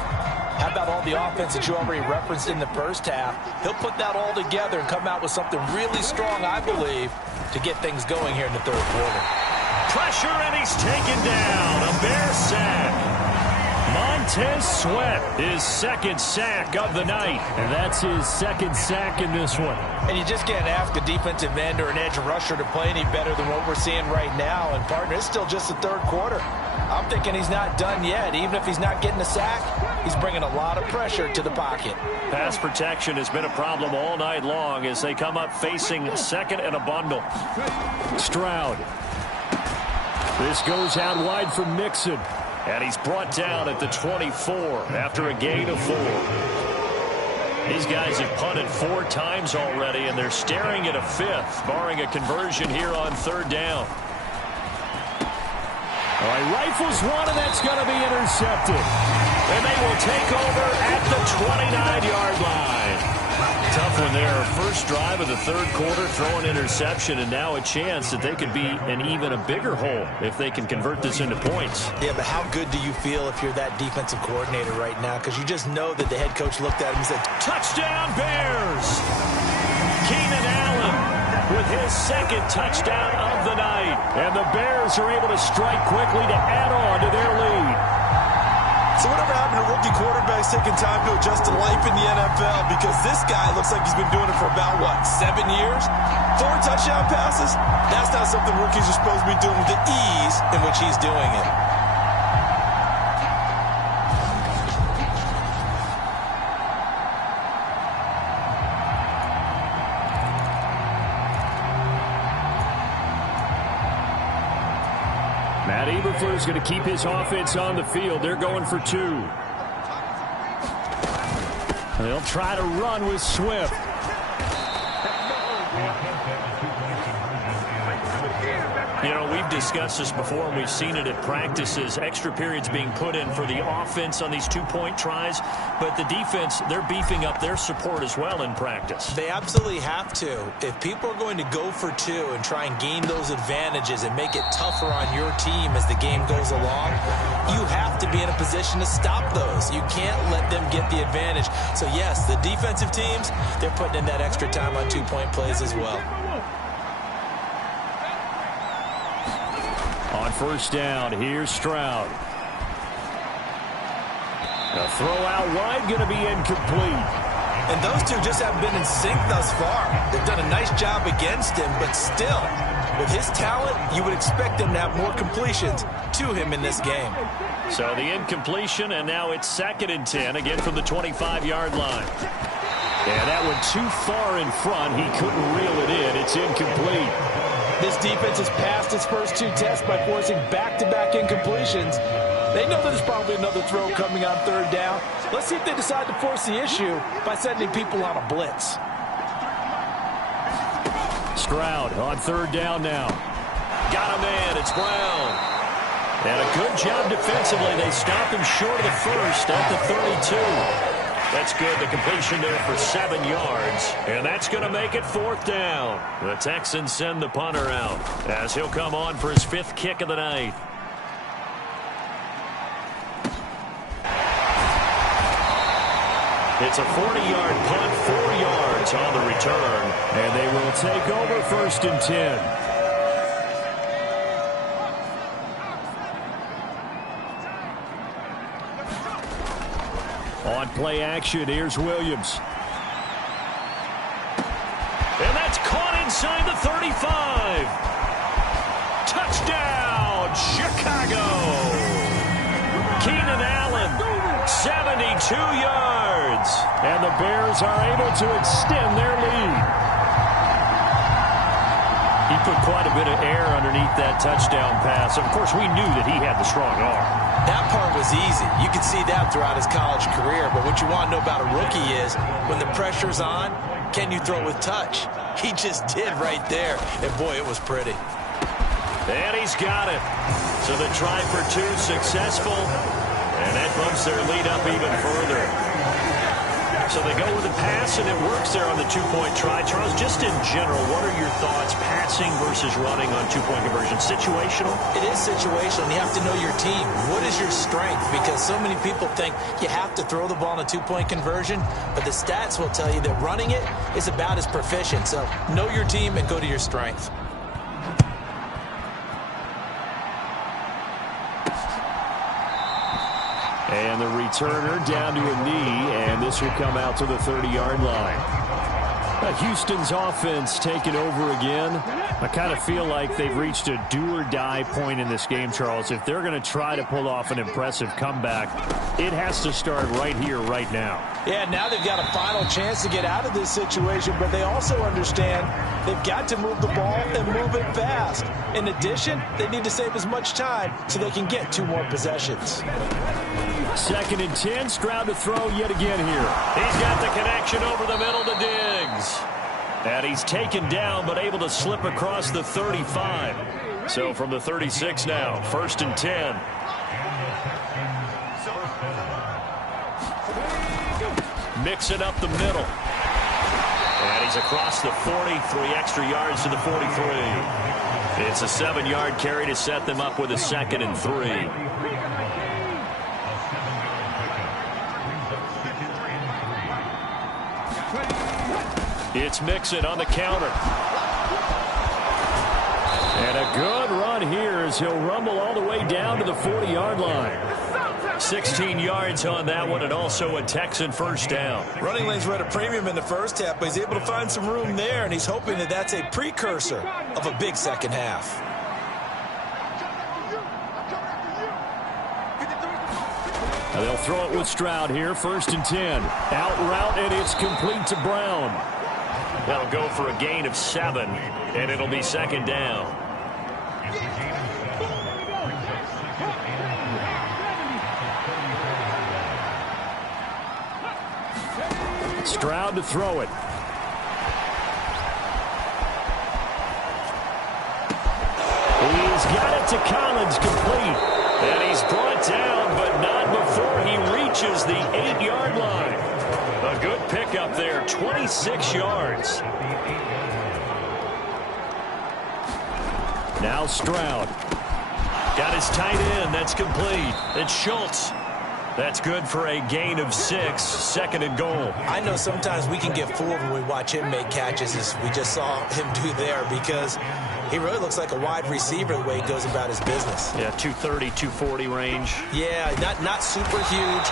how about all the offense that you already referenced in the first half? He'll put that all together and come out with something really strong, I believe, to get things going here in the third quarter. Pressure, and he's taken down. A Bear sack. Montez Sweat, his second sack of the night. And that's his second sack in this one. And you just can't ask a defensive end or an edge rusher to play any better than what we're seeing right now. And, partner, it's still just the third quarter. I'm thinking he's not done yet. Even if he's not getting a sack, he's bringing a lot of pressure to the pocket. Pass protection has been a problem all night long as they come up facing second and a bundle. Stroud. This goes out wide for Mixon. And he's brought down at the 24 after a gain of 4. These guys have punted 4 times already, and they're staring at a 5th, barring a conversion here on third down. All right, rifles one, and that's going to be intercepted. And they will take over at the 29-yard line. Tough one there. First drive of the third quarter, throw an interception, and now a chance that they could be in even a bigger hole if they can convert this into points. Yeah, but how good do you feel if you're that defensive coordinator right now? Because you just know that the head coach looked at him and said, touchdown Bears! Keenan Allen with his second touchdown of the night. And the Bears are able to strike quickly to add on to their lead. So whatever happened to rookie quarterbacks taking time to adjust to life in the NFL? Because this guy looks like he's been doing it for about, 7 years? 4 touchdown passes? That's not something rookies are supposed to be doing with the ease in which he's doing it. Matt Eberflus going to keep his offense on the field. They're going for 2. They'll try to run with Swift. You know, we've discussed this before, and we've seen it at practices. Extra periods being put in for the offense on these 2-point tries. But the defense, they're beefing up their support as well in practice. they absolutely have to. If people are going to go for 2 and try and gain those advantages and make it tougher on your team as the game goes along, you have to be in a position to stop those. You can't let them get the advantage. So, yes, the defensive teams, they're putting in that extra time on 2-point plays as well. On first down, here's Stroud. A throw out wide, going to be incomplete. And those two just haven't been in sync thus far. They've done a nice job against him, but still, with his talent, you would expect them to have more completions to him in this game. So the incompletion, and now it's 2nd and 10, again from the 25-yard line. And that went too far in front. He couldn't reel it in. It's incomplete. This defense has passed its first 2 tests by forcing back-to-back incompletions. They know there's probably another throw coming on third down. Let's see if they decide to force the issue by sending people on a blitz. Stroud on third down now. Got a man. It's Brown. And a good job defensively. They stop him short of the first at the 32. That's good. The completion there for 7 yards. And that's going to make it 4th down. The Texans send the punter out as he'll come on for his 5th kick of the night. It's a 40-yard punt, 4 yards on the return. And they will take over 1st and 10. On play action, here's Williams. And that's caught inside the 35. Touchdown, Chicago. Keenan Allen, 72 yards. And the Bears are able to extend their lead. He put quite a bit of air underneath that touchdown pass. Of course, we knew that he had the strong arm. That part was easy. You could see that throughout his college career. But what you want to know about a rookie is when the pressure's on, can you throw with touch? He just did right there. And, boy, it was pretty. And he's got it. So the try for 2 successful. And that bumps their lead up even further. So they go with a pass, and it works there on the two-point try. Charles, just in general, what are your thoughts, passing versus running on two-point conversion? Situational? It is situational. You have to know your team. What is your strength? Because so many people think you have to throw the ball in a two-point conversion, but the stats will tell you that running it is about as proficient. So know your team and go to your strength. And the returner down to a knee, and this will come out to the 30-yard line. Houston's offense taking over again. I kind of feel like they've reached a do-or-die point in this game, Charles. If they're going to try to pull off an impressive comeback, it has to start right here, right now. Yeah, now they've got a final chance to get out of this situation, but they also understand they've got to move the ball and move it fast. In addition, they need to save as much time so they can get 2 more possessions. 2nd and 10, Stroud to throw yet again here. He's got the connection over the middle to Diggs. And he's taken down, but able to slip across the 35. So from the 36 now, 1st and 10. Mixing up the middle. And he's across the 40, 3 extra yards to the 43. It's a 7-yard carry to set them up with a 2nd and 3. It's Mixon on the counter. And a good run here as he'll rumble all the way down to the 40-yard line. 16 yards on that one, and also a Texan first down. Running lanes were at a premium in the first half, but he's able to find some room there, and he's hoping that that's a precursor of a big second half. Now they'll throw it with Stroud here, 1st and 10. Out route, and it's complete to Brown. That'll go for a gain of 7, and it'll be 2nd down. Stroud to throw it. He's got it to Collins, complete. And he's brought down, but not before he reaches the 8-yard line. A good pickup there, 26 yards. Now Stroud. Got his tight end. That's complete. It's Schultz. That's good for a gain of 6, 2nd and goal. I know sometimes we can get fooled when we watch him make catches, as we just saw him do there, because he really looks like a wide receiver the way he goes about his business. Yeah, 230, 240 range. Yeah, not super huge.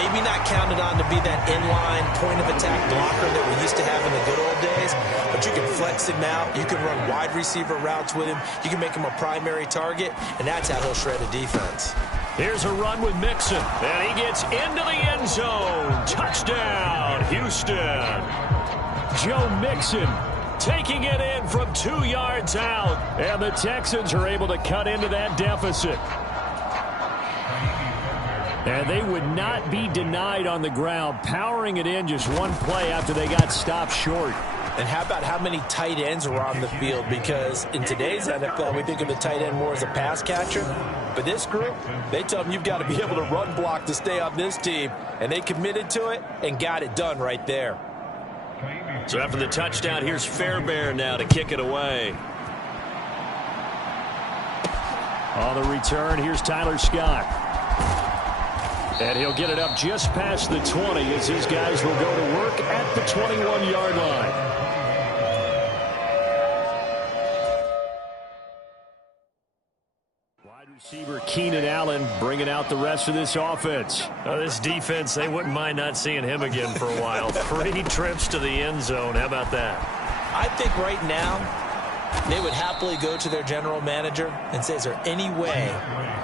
Maybe not counted on to be that inline point-of-attack blocker that we used to have in the good old days, but you can flex him out. You can run wide receiver routes with him. You can make him a primary target, and that's how he'll shred a defense. Here's a run with Mixon, and he gets into the end zone. Touchdown, Houston. Joe Mixon taking it in from 2 yards out. And the Texans are able to cut into that deficit. And they would not be denied on the ground, powering it in just one play after they got stopped short. And how about how many tight ends were on the field? Because in today's NFL, we think of the tight end more as a pass catcher. But this group, they tell them you've got to be able to run block to stay on this team. And they committed to it and got it done right there. So after the touchdown, here's Fairbairn now to kick it away. On the return, here's Tyler Scott. And he'll get it up just past the 20 as his guys will go to work at the 21-yard line. Wide receiver Keenan Allen bringing out the rest of this offense. This defense, they wouldn't mind not seeing him again for a while. 3 trips to the end zone. How about that? I think right now they would happily go to their general manager and say, is there any way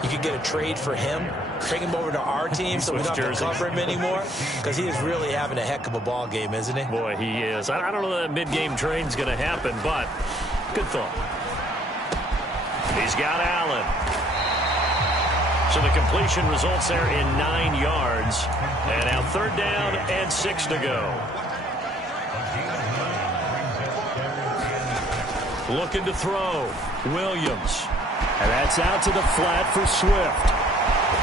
you could get a trade for him? Bring him over to our team so we don't have to cover him anymore? Because he is really having a heck of a ball game, isn't he? Boy, he is. I don't know that mid-game trade's going to happen, but good thought. He's got Allen. So the completion results there in 9 yards. And now 3rd down and 6 to go. Looking to throw. Williams. And that's out to the flat for Swift.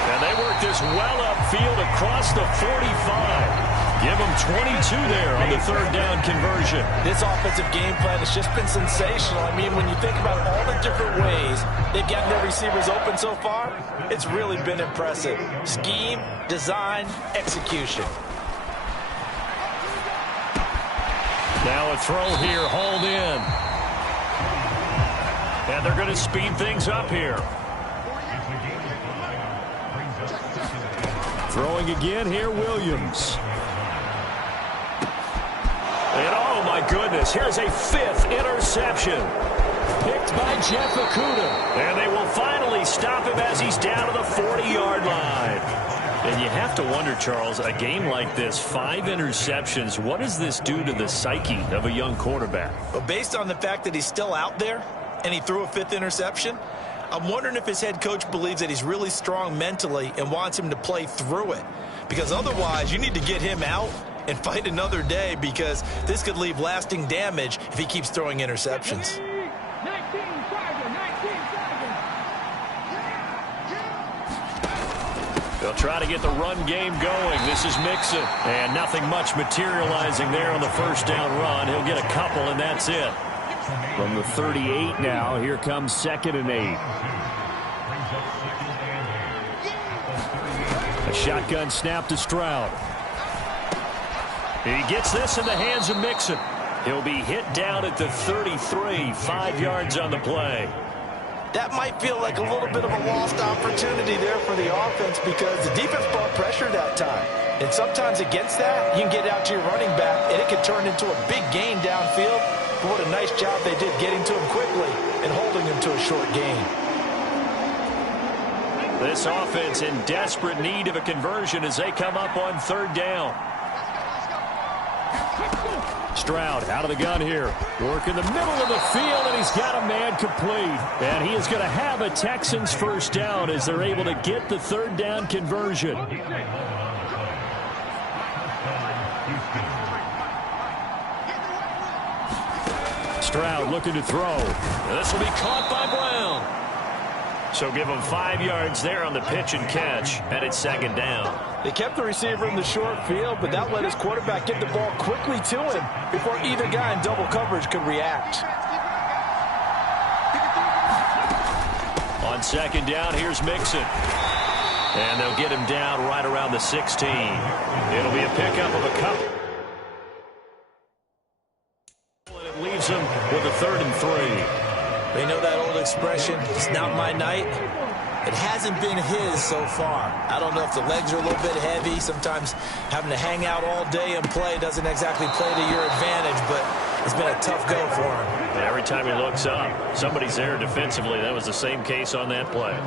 And they work this well upfield across the 45. Give them 22 there on the third down conversion. This offensive game plan has just been sensational. I mean, when you think about all the different ways they've gotten their receivers open so far, it's really been impressive. Scheme, design, execution. Now a throw here, hauled in. And they're going to speed things up here. Throwing again here, Williams. And oh my goodness, here's a 5th interception. Picked by Jeff Okudah. And they will finally stop him as he's down to the 40-yard line. And you have to wonder, Charles, a game like this, 5 interceptions, what does this do to the psyche of a young quarterback? Well, based on the fact that he's still out there and he threw a 5th interception, I'm wondering if his head coach believes that he's really strong mentally and wants him to play through it. Because otherwise, you need to get him out and fight another day, because this could leave lasting damage if he keeps throwing interceptions. They'll try to get the run game going. This is Mixon. And nothing much materializing there on the first down run. He'll get a couple, and that's it. From the 38 now, here comes 2nd and 8. A shotgun snap to Stroud. He gets this in the hands of Mixon. He'll be hit down at the 33, 5 yards on the play. That might feel like a little bit of a lost opportunity there for the offense, because the defense brought pressure that time. And sometimes against that, you can get out to your running back, and it can turn into a big gain downfield. But what a nice job they did getting to him quickly and holding him to a short gain. This offense in desperate need of a conversion as they come up on 3rd down. Stroud out of the gun here. Work in the middle of the field, and he's got a man complete. And he is going to have a Texans first down as they're able to get the 3rd down conversion. Stroud looking to throw. This will be caught by Brown. So give him 5 yards there on the pitch and catch, and it's 2nd down. They kept the receiver in the short field, but that let his quarterback get the ball quickly to him before either guy in double coverage could react. On 2nd down, here's Mixon. And they'll get him down right around the 16. It'll be a pickup of a couple. And it leaves him with a 3rd and 3. They know that old expression, it's not my night. It hasn't been his so far. I don't know if the legs are a little bit heavy. Sometimes having to hang out all day and play doesn't exactly play to your advantage, but it's been a tough go for him. And every time he looks up, somebody's there defensively. That was the same case on that play.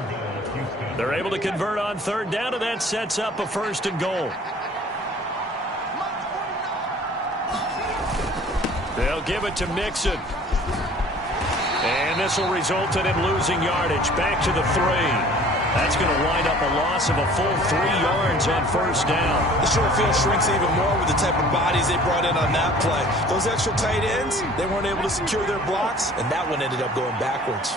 They're able to convert on 3rd down, and that sets up a 1st and goal. They'll give it to Mixon. And this will result in him losing yardage. Back to the 3. That's going to wind up a loss of a full 3 yards on 1st down. The short field shrinks even more with the type of bodies they brought in on that play. Those extra tight ends, they weren't able to secure their blocks, and that one ended up going backwards.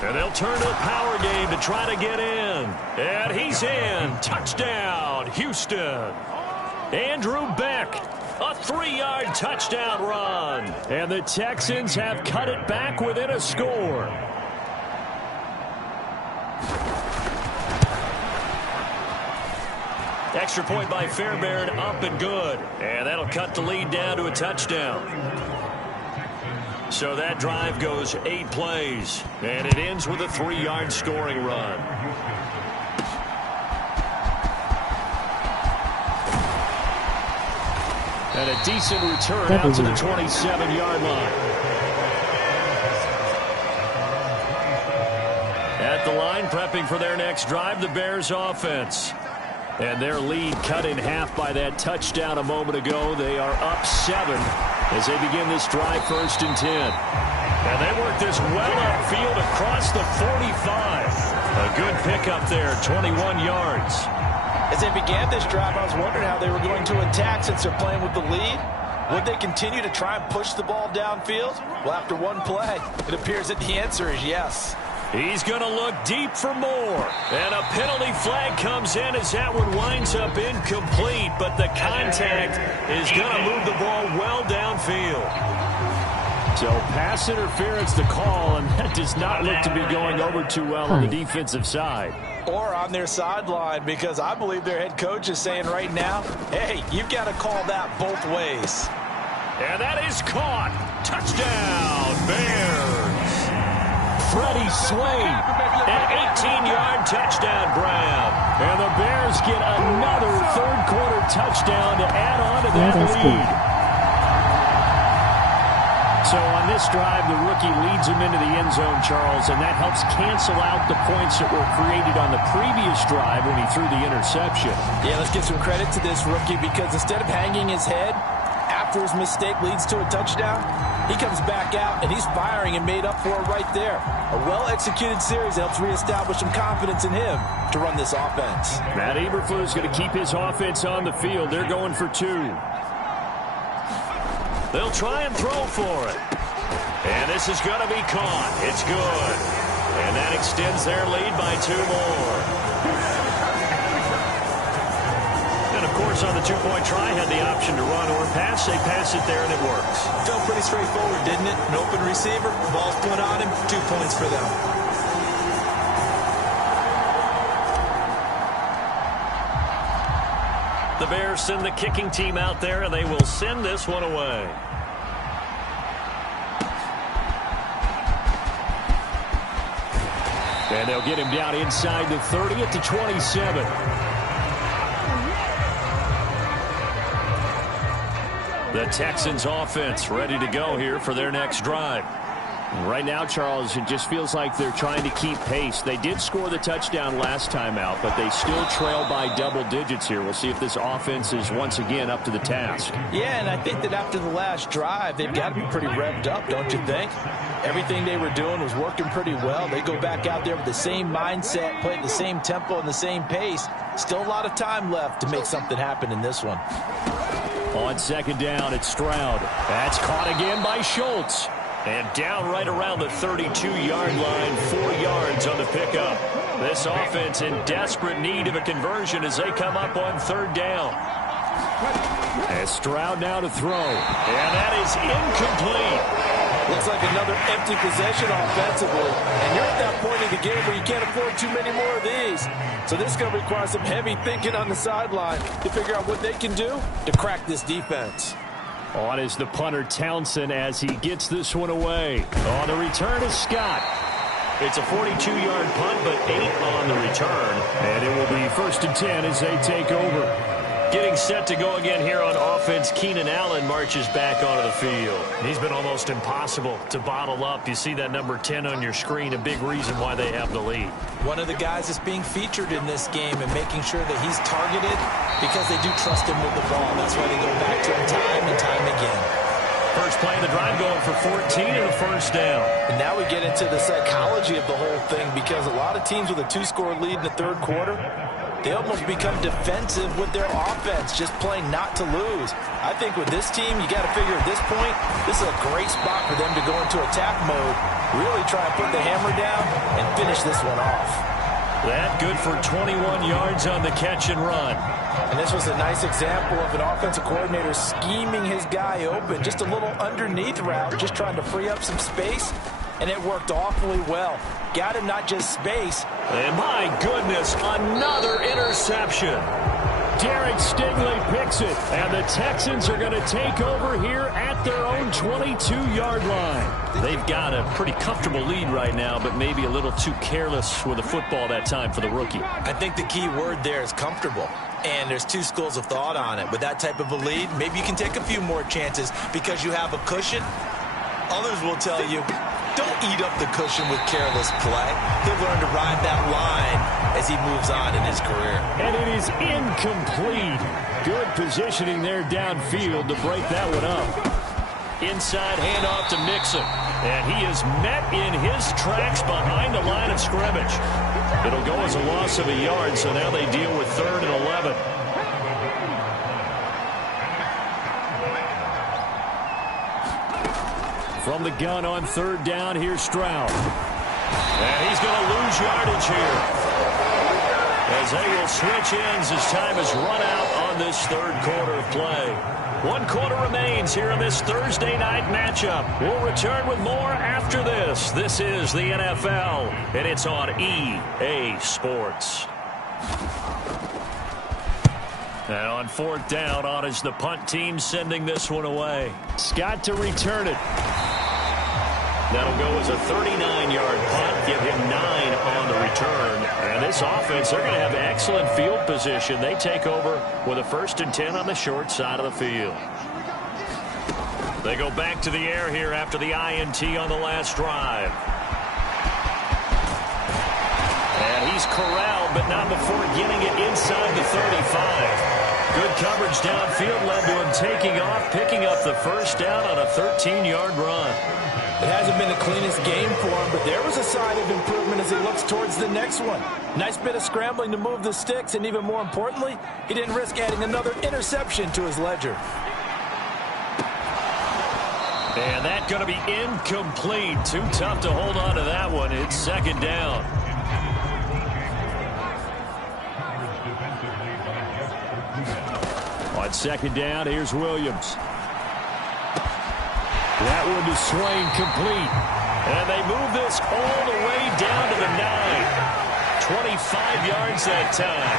And they'll turn to the power game to try to get in. And he's in. Touchdown, Houston. Andrew Beck. A 3-yard touchdown run. And the Texans have cut it back within a score. Extra point by Fairbairn, up and good. And that'll cut the lead down to a touchdown. So that drive goes 8 plays. And it ends with a 3-yard scoring run. And a decent return out to the 27-yard line. At the line, prepping for their next drive, the Bears offense. And their lead cut in half by that touchdown a moment ago. They are up 7 as they begin this drive, 1st and 10. And they work this well upfield across the 45. A good pickup there, 21 yards. As they began this drive, I was wondering how they were going to attack since they're playing with the lead. Would they continue to try and push the ball downfield? Well, after one play, it appears that the answer is yes. He's going to look deep for more. And a penalty flag comes in as that one winds up incomplete. But the contact is going to move the ball well downfield. So pass interference to call, and that does not look to be going over too well on the defensive side. Or on their sideline, because I believe their head coach is saying right now, hey, you've got to call that both ways. And that is caught. Touchdown, Bears. Freddie Swain, an 18-yard touchdown grab. And the Bears get another third-quarter touchdown to add on to that lead. So on this drive, the rookie leads him into the end zone, Charles, and that helps cancel out the points that were created on the previous drive when he threw the interception. Yeah, let's give some credit to this rookie, because instead of hanging his head after his mistake leads to a touchdown, he comes back out and he's firing and made up for it right there. A well-executed series helps reestablish some confidence in him to run this offense. Matt Eberflus is going to keep his offense on the field. They're going for 2. They'll try and throw for it. And this is going to be caught. It's good. And that extends their lead by 2 more. And, of course, on the two-point try, had the option to run or pass. They pass it there, and it works. Felt pretty straightforward, didn't it? An open receiver, ball's put on him, 2 points for them. The Bears send the kicking team out there, and they will send this one away. And they'll get him down inside the 30 at the 27. The Texans offense ready to go here for their next drive. Right now, Charles, it just feels like they're trying to keep pace. They did score the touchdown last time out, but they still trail by double digits here. We'll see if this offense is once again up to the task. Yeah, and I think that after the last drive, they've got to be pretty revved up, don't you think? Everything they were doing was working pretty well. They go back out there with the same mindset, play at the same tempo and the same pace. Still a lot of time left to make something happen in this one. On second down, it's Stroud. That's caught again by Schultz. And down right around the 32-yard line, 4 yards on the pickup. This offense in desperate need of a conversion as they come up on third down. And Stroud now to throw. And that is incomplete. Looks like another empty possession offensively. And you're at that point in the game where you can't afford too many more of these. So this is going to require some heavy thinking on the sideline to figure out what they can do to crack this defense. On is the punter, Townsend, as he gets this one away. On the return is Scott. It's a 42-yard punt, but 8 on the return. And it will be 1st and 10 as they take over. Getting set to go again here on offense, Keenan Allen marches back onto the field. He's been almost impossible to bottle up. You see that number 10 on your screen, a big reason why they have the lead. One of the guys that's being featured in this game and making sure that he's targeted because they do trust him with the ball. That's why they go back to him time and time again. First play of the drive going for 14 and a first down. And now we get into the psychology of the whole thing, because a lot of teams with a 2-score lead in the third quarter, they almost become defensive with their offense, just playing not to lose. I think with this team, you got to figure at this point, this is a great spot for them to go into attack mode, really try and put the hammer down and finish this one off. That good for 21 yards on the catch and run. And this was a nice example of an offensive coordinator scheming his guy open, just a little underneath route, just trying to free up some space, and it worked awfully well. Got him not just space. And my goodness, another interception. Derek Stingley picks it, and the Texans are going to take over here at their own 22-yard line. They've got a pretty comfortable lead right now, but maybe a little too careless with the football that time for the rookie. I think the key word there is comfortable. And there's 2 schools of thought on it. With that type of a lead, maybe you can take a few more chances because you have a cushion. Others will tell you, don't eat up the cushion with careless play. He'll learn to ride that line as he moves on in his career. And it is incomplete. Good positioning there downfield to break that one up. Inside handoff to Mixon. And he is met in his tracks behind the line of scrimmage. It'll go as a loss of a yard, so now they deal with 3rd and 11. From the gun on 3rd down, here's Stroud. And he's going to lose yardage here, as they will switch ends as time has run out on this third quarter of play. 1 quarter remains here in this Thursday night matchup. We'll return with more after this. This is the NFL, and it's on EA Sports. And on 4th down, on is the punt team sending this one away. Scott to return it. That'll go as a 39-yard punt, give him 9 on the return. And this offense, they're going to have excellent field position. They take over with a 1st and 10 on the short side of the field. They go back to the air here after the INT on the last drive. And he's corralled, but not before getting it inside the 35. Good coverage downfield led to him taking off, picking up the 1st down on a 13-yard run. It hasn't been the cleanest game for him, but there was a sign of improvement as he looks towards the next one. Nice bit of scrambling to move the sticks, and even more importantly, he didn't risk adding another interception to his ledger. And that's going to be incomplete. Too tough to hold on to that one. It's 2nd down. On 2nd down, here's Williams. That one to Swain, complete. And they move this all the way down to the 9. 25 yards that time.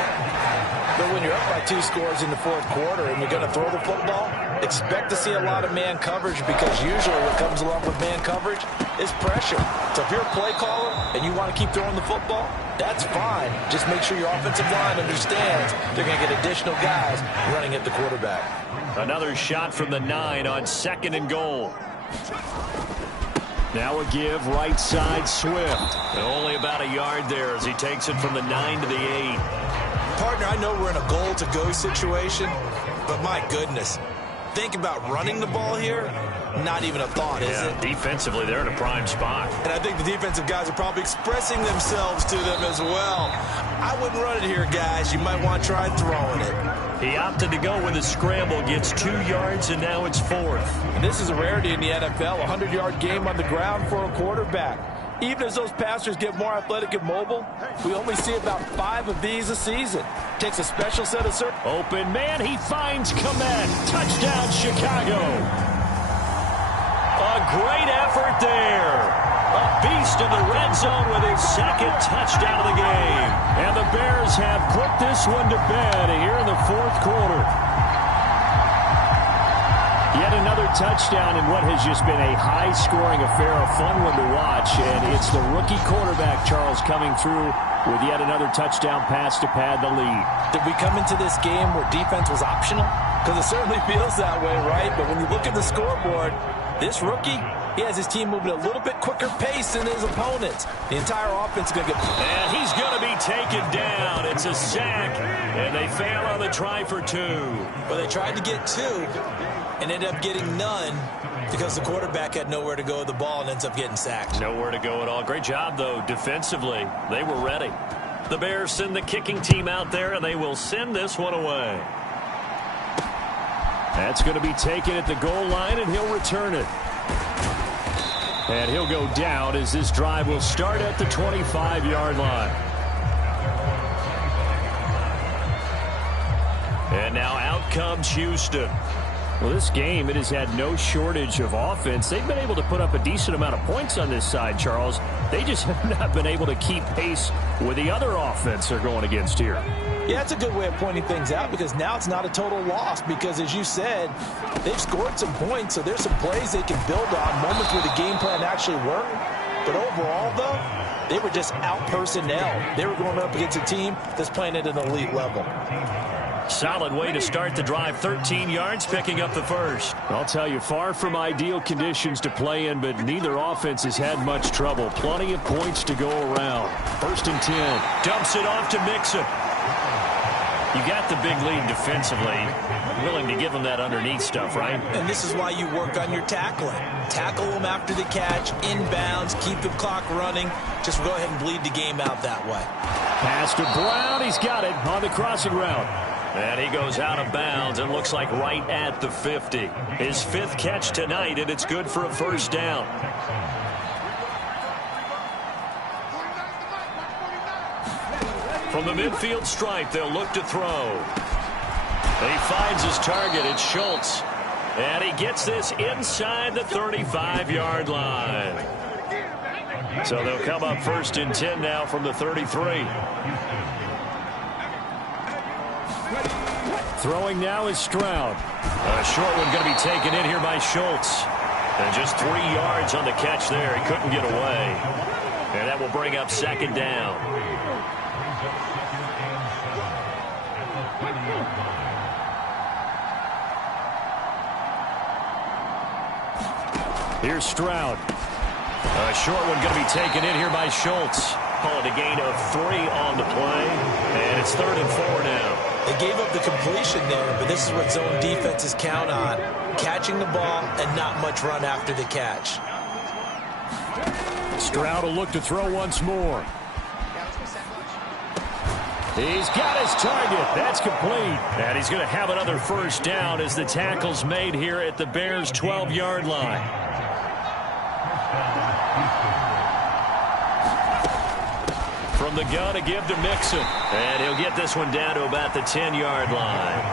But when you're up by 2 scores in the 4th quarter and you're going to throw the football, expect to see a lot of man coverage, because usually what comes along with man coverage is pressure. So if you're a play caller and you want to keep throwing the football, that's fine. Just make sure your offensive line understands they're going to get additional guys running at the quarterback. Another shot from the 9 on 2nd and goal. Now a give, right side, Swift. And only about a yard there as he takes it from the 9 to the 8. Partner, I know we're in a goal-to-go situation, but my goodness, think about running the ball here. Not even a thought, is it? Defensively, they're in a prime spot. And I think the defensive guys are probably expressing themselves to them as well. I wouldn't run it here, guys. You might want to try throwing it. He opted to go with a scramble, gets 2 yards, and now it's 4th. And this is a rarity in the NFL, a 100-yard game on the ground for a quarterback. Even as those passers get more athletic and mobile, we only see about 5 of these a season. Takes a special set of service. Open man, he finds Komet. Touchdown, Chicago. A great effort there. A beast in the red zone with his 2nd touchdown of the game. And the Bears have put this one to bed here in the 4th quarter. Yet another touchdown in what has just been a high-scoring affair, a fun one to watch. And it's the rookie quarterback, Charles, coming through with yet another touchdown pass to pad the lead. Did we come into this game where defense was optional? Because it certainly feels that way, right? But when you look at the scoreboard, this rookie, he has his team moving at a little bit quicker pace than his opponents. The entire offense is going to get... And he's going to be taken down. It's a sack, and they fail on the try for 2. Well, they tried to get 2 and ended up getting none because the quarterback had nowhere to go with the ball and ends up getting sacked. Nowhere to go at all. Great job, though, defensively. They were ready. The Bears send the kicking team out there, and they will send this one away. That's going to be taken at the goal line, and he'll return it. And he'll go down as this drive will start at the 25-yard line. And now out comes Houston. Well, this game, it has had no shortage of offense. They've been able to put up a decent amount of points on this side, Charles. They just have not been able to keep pace with the other offense they're going against here. Yeah, it's a good way of pointing things out, because now it's not a total loss, because as you said, they've scored some points, so there's some plays they can build on, moments where the game plan actually worked. But overall, though, they were just out personnel. They were going up against a team that's playing at an elite level. Solid way to start the drive. 13 yards, picking up the 1st. I'll tell you, far from ideal conditions to play in, but neither offense has had much trouble. Plenty of points to go around. 1st and 10. Dumps it off to Mixon. You got the big lead defensively. Willing to give them that underneath stuff, right? And this is why you work on your tackling. Tackle them after the catch, inbounds, keep the clock running. Just go ahead and bleed the game out that way. Pass to Brown. He's got it on the crossing route. And he goes out of bounds and looks like right at the 50. His 5th catch tonight, and it's good for a 1st down. From the midfield stripe, they'll look to throw. He finds his target. It's Schultz. And he gets this inside the 35-yard line. So they'll come up 1st and 10 now from the 33. Throwing now is Stroud. A short one going to be taken in here by Schultz. And just 3 yards on the catch there. He couldn't get away. And that will bring up 2nd down. Here's Stroud. A short one going to be taken in here by Schultz. Call it a gain of 3 on the play. And it's 3rd and 4 now. They gave up the completion there, but this is what zone defenses count on. Catching the ball and not much run after the catch. Stroud will look to throw once more. He's got his target. That's complete. And he's going to have another 1st down as the tackle's made here at the Bears' 12-yard line. From the gun to give to Mixon. And he'll get this one down to about the 10-yard line.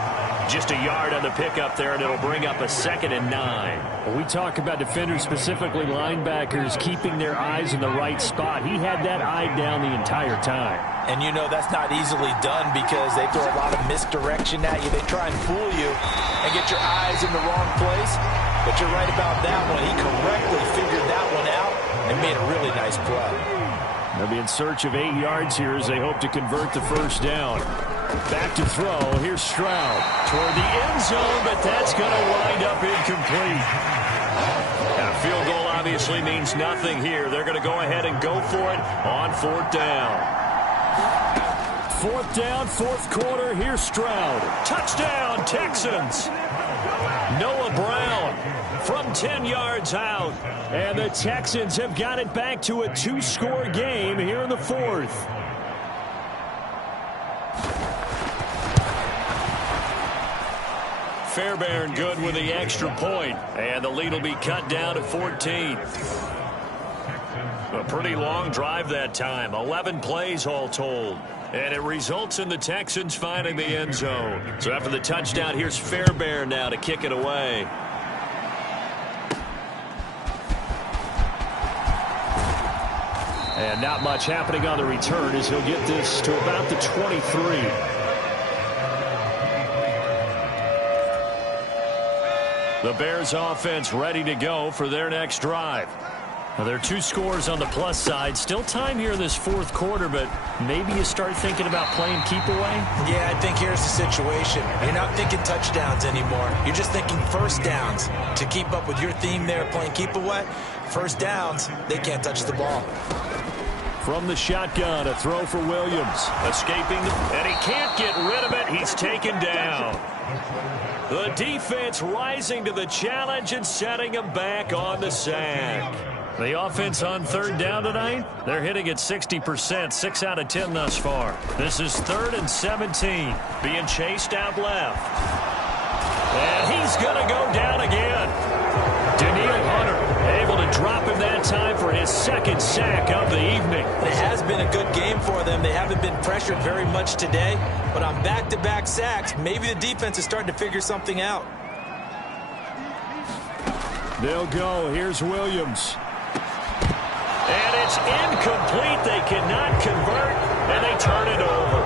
Just a yard on the pickup there, and it'll bring up a 2nd and 9. When we talk about defenders, specifically linebackers, keeping their eyes in the right spot, he had that eye down the entire time. And you know that's not easily done because they throw a lot of misdirection at you. They try and fool you and get your eyes in the wrong place. But you're right about that one. He correctly figured that one out and made a really nice play. They'll be in search of 8 yards here as they hope to convert the 1st down. Back to throw. Here's Stroud. Toward the end zone, but that's going to wind up incomplete. And a field goal obviously means nothing here. They're going to go ahead and go for it on 4th down. 4th down, 4th quarter. Here's Stroud. Touchdown, Texans. Noah Brown from 10 yards out. And the Texans have got it back to a 2-score game here in the 4th. Fairbairn good with the extra point. And the lead will be cut down to 14. A pretty long drive that time. 11 plays all told. And it results in the Texans finding the end zone. So after the touchdown, here's Fairbairn now to kick it away. And not much happening on the return as he'll get this to about the 23. The Bears offense ready to go for their next drive. Now, there are 2 scores on the plus side. Still time here in this 4th quarter, but maybe you start thinking about playing keep away? Yeah, I think here's the situation. You're not thinking touchdowns anymore. You're just thinking 1st downs. To keep up with your theme there, playing keep away, 1st downs, they can't touch the ball. From the shotgun, a throw for Williams. Escaping, and he can't get rid of it. He's taken down. The defense rising to the challenge and setting him back on the sack. The offense on 3rd down tonight, they're hitting at 60%, 6 out of 10 thus far. This is 3rd and 17, being chased out left. And he's going to go down again. Daniil Hunter able to drop him that time for his 2nd sack of the evening. It has been a good game for them. They haven't been pressured very much today, but on back-to-back sacks, maybe the defense is starting to figure something out. They'll go. Here's Williams. And it's incomplete. They cannot convert, and they turn it over.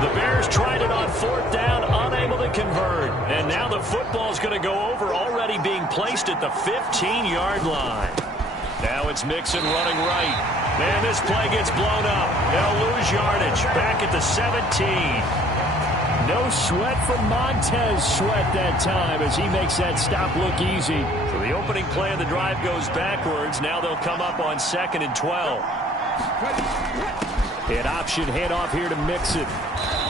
The Bears tried it on 4th down, unable to convert. And now the football's going to go over, already being placed at the 15-yard line. Now it's Mixon running right. And this play gets blown up. They'll lose yardage. Back at the 17. No sweat from Montez Sweat that time as he makes that stop look easy. So the opening play of the drive goes backwards. Now they'll come up on 2nd and 12. An option handoff here to Mixon.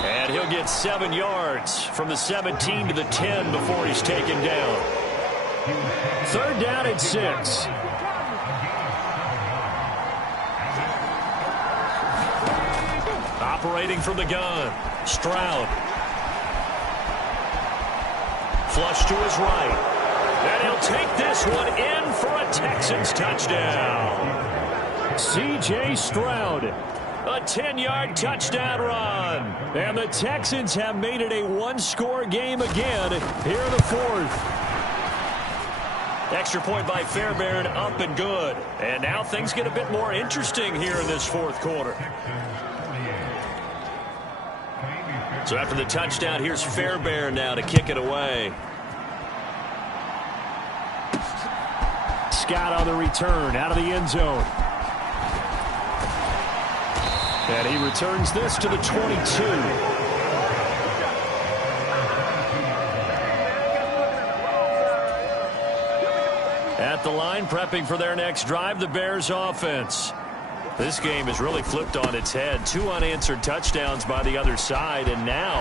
And he'll get 7 yards from the 17 to the 10 before he's taken down. 3rd down and 6. Operating from the gun, Stroud. Flush to his right. And he'll take this one in for a Texans touchdown. C.J. Stroud. A 10-yard touchdown run. And the Texans have made it a one-score game again here in the fourth. Extra point by Fairbairn, up and good. And now things get a bit more interesting here in this fourth quarter. So after the touchdown, here's Fairbairn now to kick it away. Scott on the return out of the end zone. And he returns this to the 22. At the line, prepping for their next drive, the Bears offense. This game is really flipped on its head. 2 unanswered touchdowns by the other side, and now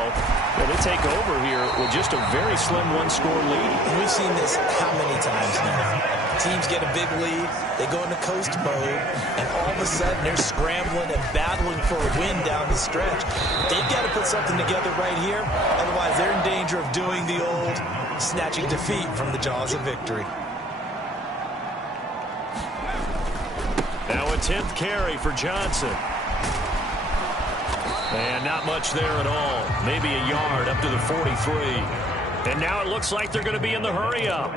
they take over here with just a very slim one-score lead. We've seen this how many times now? Teams get a big lead, they go into coast mode, and all of a sudden they're scrambling and battling for a win down the stretch. They've got to put something together right here, otherwise they're in danger of doing the old snatching defeat from the jaws of victory. Now a 10th carry for Johnson. And not much there at all. Maybe a yard up to the 43. And now it looks like they're going to be in the hurry-up.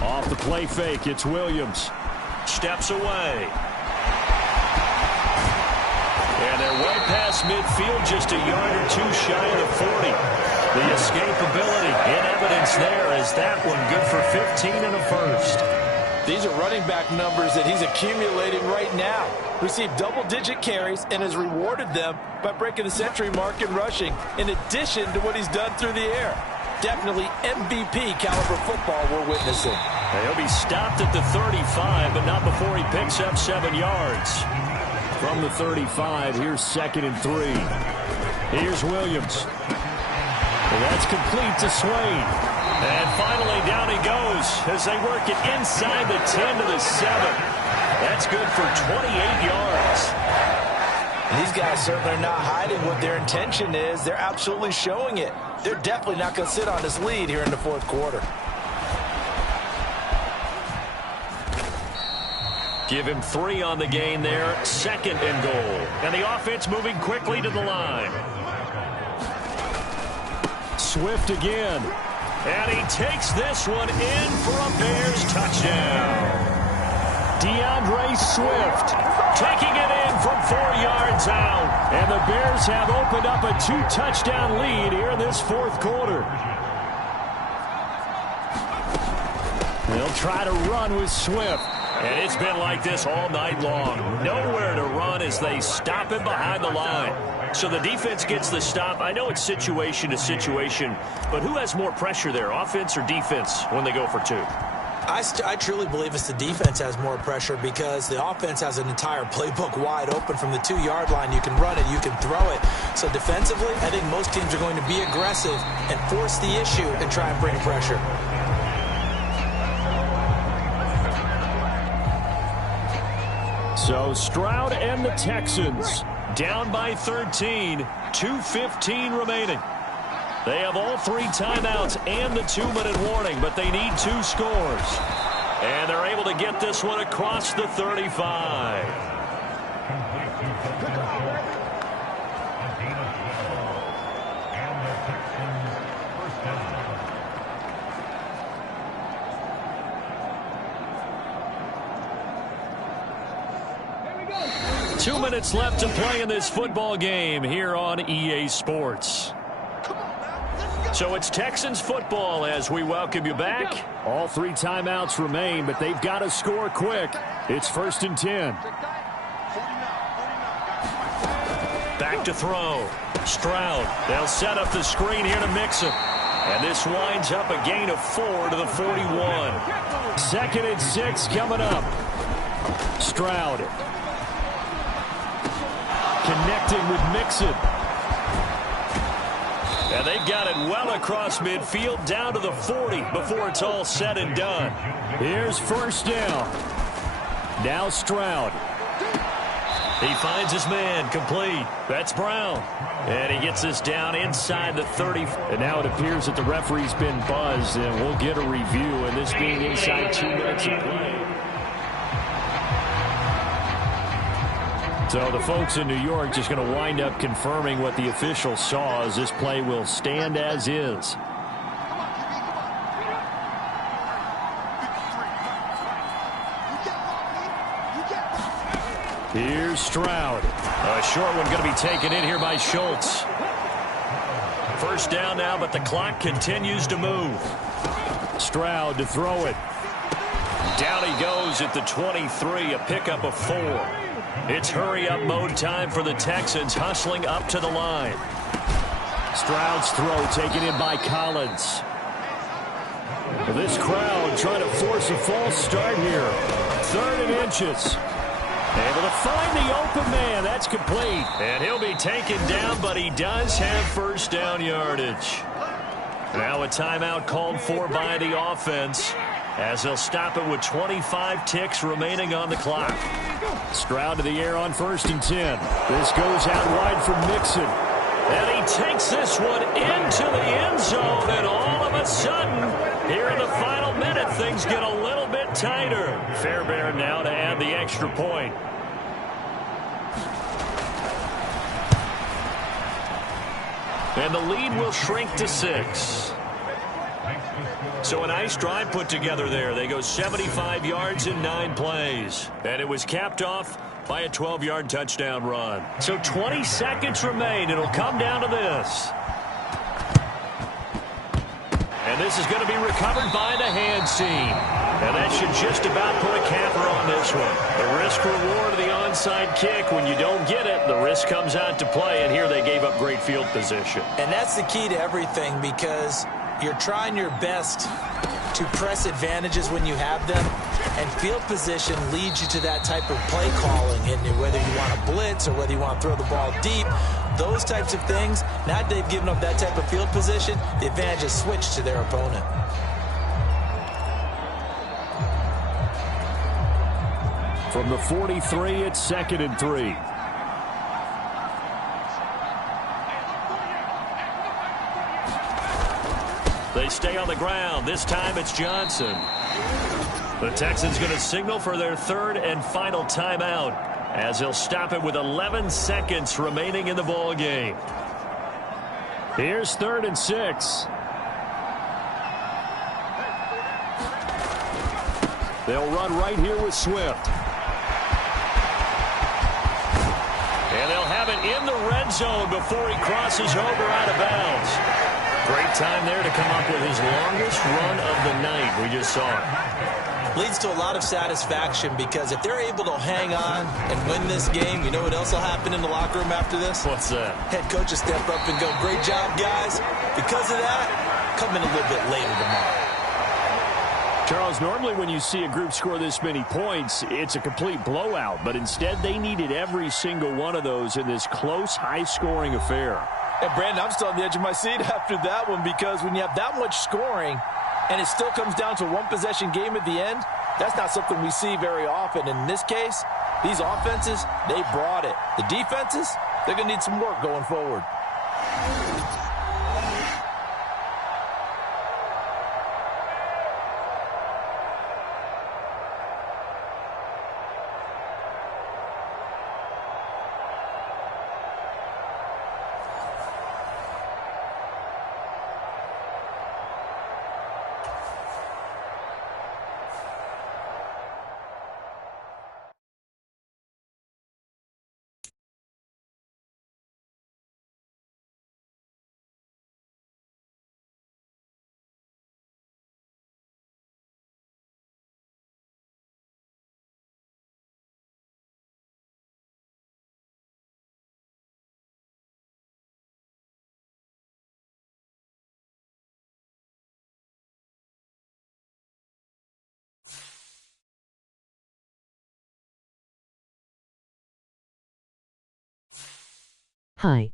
Off the play fake, it's Williams. Steps away. And they're way past midfield, just a yard or two shy of the 40. The escapability in evidence there as that one good for 15 and a first. These are running back numbers that he's accumulating right now. Received double-digit carries and has rewarded them by breaking the century mark in rushing, in addition to what he's done through the air. Definitely MVP caliber football we're witnessing. He'll be stopped at the 35, but not before he picks up 7 yards. From the 35, here's 2nd and 3. Here's Williams. And that's complete to Swain. And finally down he goes as they work it inside the 10 to the 7. That's good for 28 yards. These guys certainly are not hiding what their intention is. They're absolutely showing it. They're definitely not going to sit on this lead here in the fourth quarter. Give him 3 on the gain there. 2nd and goal. And the offense moving quickly to the line. Swift again. And he takes this one in for a Bears touchdown. DeAndre Swift taking it in from 4 yards out. And the Bears have opened up a 2-touchdown lead here in this fourth quarter. They'll try to run with Swift. And it's been like this all night long. Nowhere to run as they stop him behind the line. So the defense gets the stop. I know it's situation to situation, but who has more pressure there, offense or defense, when they go for 2? I truly believe it's the defense has more pressure because the offense has an entire playbook wide open from the 2-yard line. You can run it, you can throw it. So defensively, I think most teams are going to be aggressive and force the issue and try and bring pressure. So Stroud and the Texans down by 13, 2:15 remaining. They have all 3 timeouts and the 2-minute warning, but they need 2 scores. And they're able to get this one across the 35. 2 minutes left to play in this football game here on EA Sports. So it's Texans football as we welcome you back. All 3 timeouts remain, but they've got to score quick. It's 1st and 10. Back to throw. Stroud. They'll set up the screen here to mix him. And this winds up a gain of 4 to the 41. 2nd and 6 coming up. Stroud. Connecting with Mixon. And they've got it well across midfield down to the 40 before it's all said and done. Here's 1st down. Now Stroud. He finds his man, complete. That's Brown. And he gets this down inside the 30. And now it appears that the referee's been buzzed, and we'll get a review, and this being inside 2 minutes of play. So the folks in New York just going to wind up confirming what the official saw, as this play will stand as is. Here's Stroud. A short one going to be taken in here by Schultz. First down now, but the clock continues to move. Stroud to throw it. Down he goes at the 23, a pickup of 4. It's hurry-up mode time for the Texans, hustling up to the line. Stroud's throw taken in by Collins. This crowd trying to force a false start here. 3rd and inches. Able to find the open man. That's complete. And he'll be taken down, but he does have first down yardage. Now a timeout called for by the offense, as they'll stop it with 25 ticks remaining on the clock. Stroud to the air on 1st and 10. This goes out wide for Mixon. And he takes this one into the end zone, and all of a sudden, here in the final minute, things get a little bit tighter. Fairbairn now to add the extra point. And the lead will shrink to 6. So a nice drive put together there. They go 75 yards in 9 plays. And it was capped off by a 12-yard touchdown run. So 20 seconds remain. It'll come down to this. And this is going to be recovered by the hands team. And that should just about put a capper on this one. The risk-reward of the onside kick. When you don't get it, the risk comes out to play. And here they gave up great field position. And that's the key to everything, because you're trying your best to press advantages when you have them. And field position leads you to that type of play calling. And whether you want to blitz or whether you want to throw the ball deep, those types of things, now that they've given up that type of field position, the advantage is switched to their opponent. From the 43, it's 2nd and 3. They stay on the ground. This time it's Johnson. The Texans going to signal for their 3rd and final timeout, as they'll stop it with 11 seconds remaining in the ball game. Here's 3rd and 6. They'll run right here with Swift. And they'll have it in the red zone before he crosses over out of bounds. Great time there to come up with his longest run of the night. We just saw it. Leads to a lot of satisfaction, because if they're able to hang on and win this game, you know what else will happen in the locker room after this? What's that? Head coach will step up and go, "Great job, guys. Because of that, come in a little bit later tomorrow." Charles, normally when you see a group score this many points, it's a complete blowout. But instead, they needed every single one of those in this close, high-scoring affair. And, Brandon, I'm still on the edge of my seat after that one, because when you have that much scoring and it still comes down to a one-possession game at the end, that's not something we see very often. And in this case, these offenses, they brought it. The defenses, they're going to need some work going forward. Hi,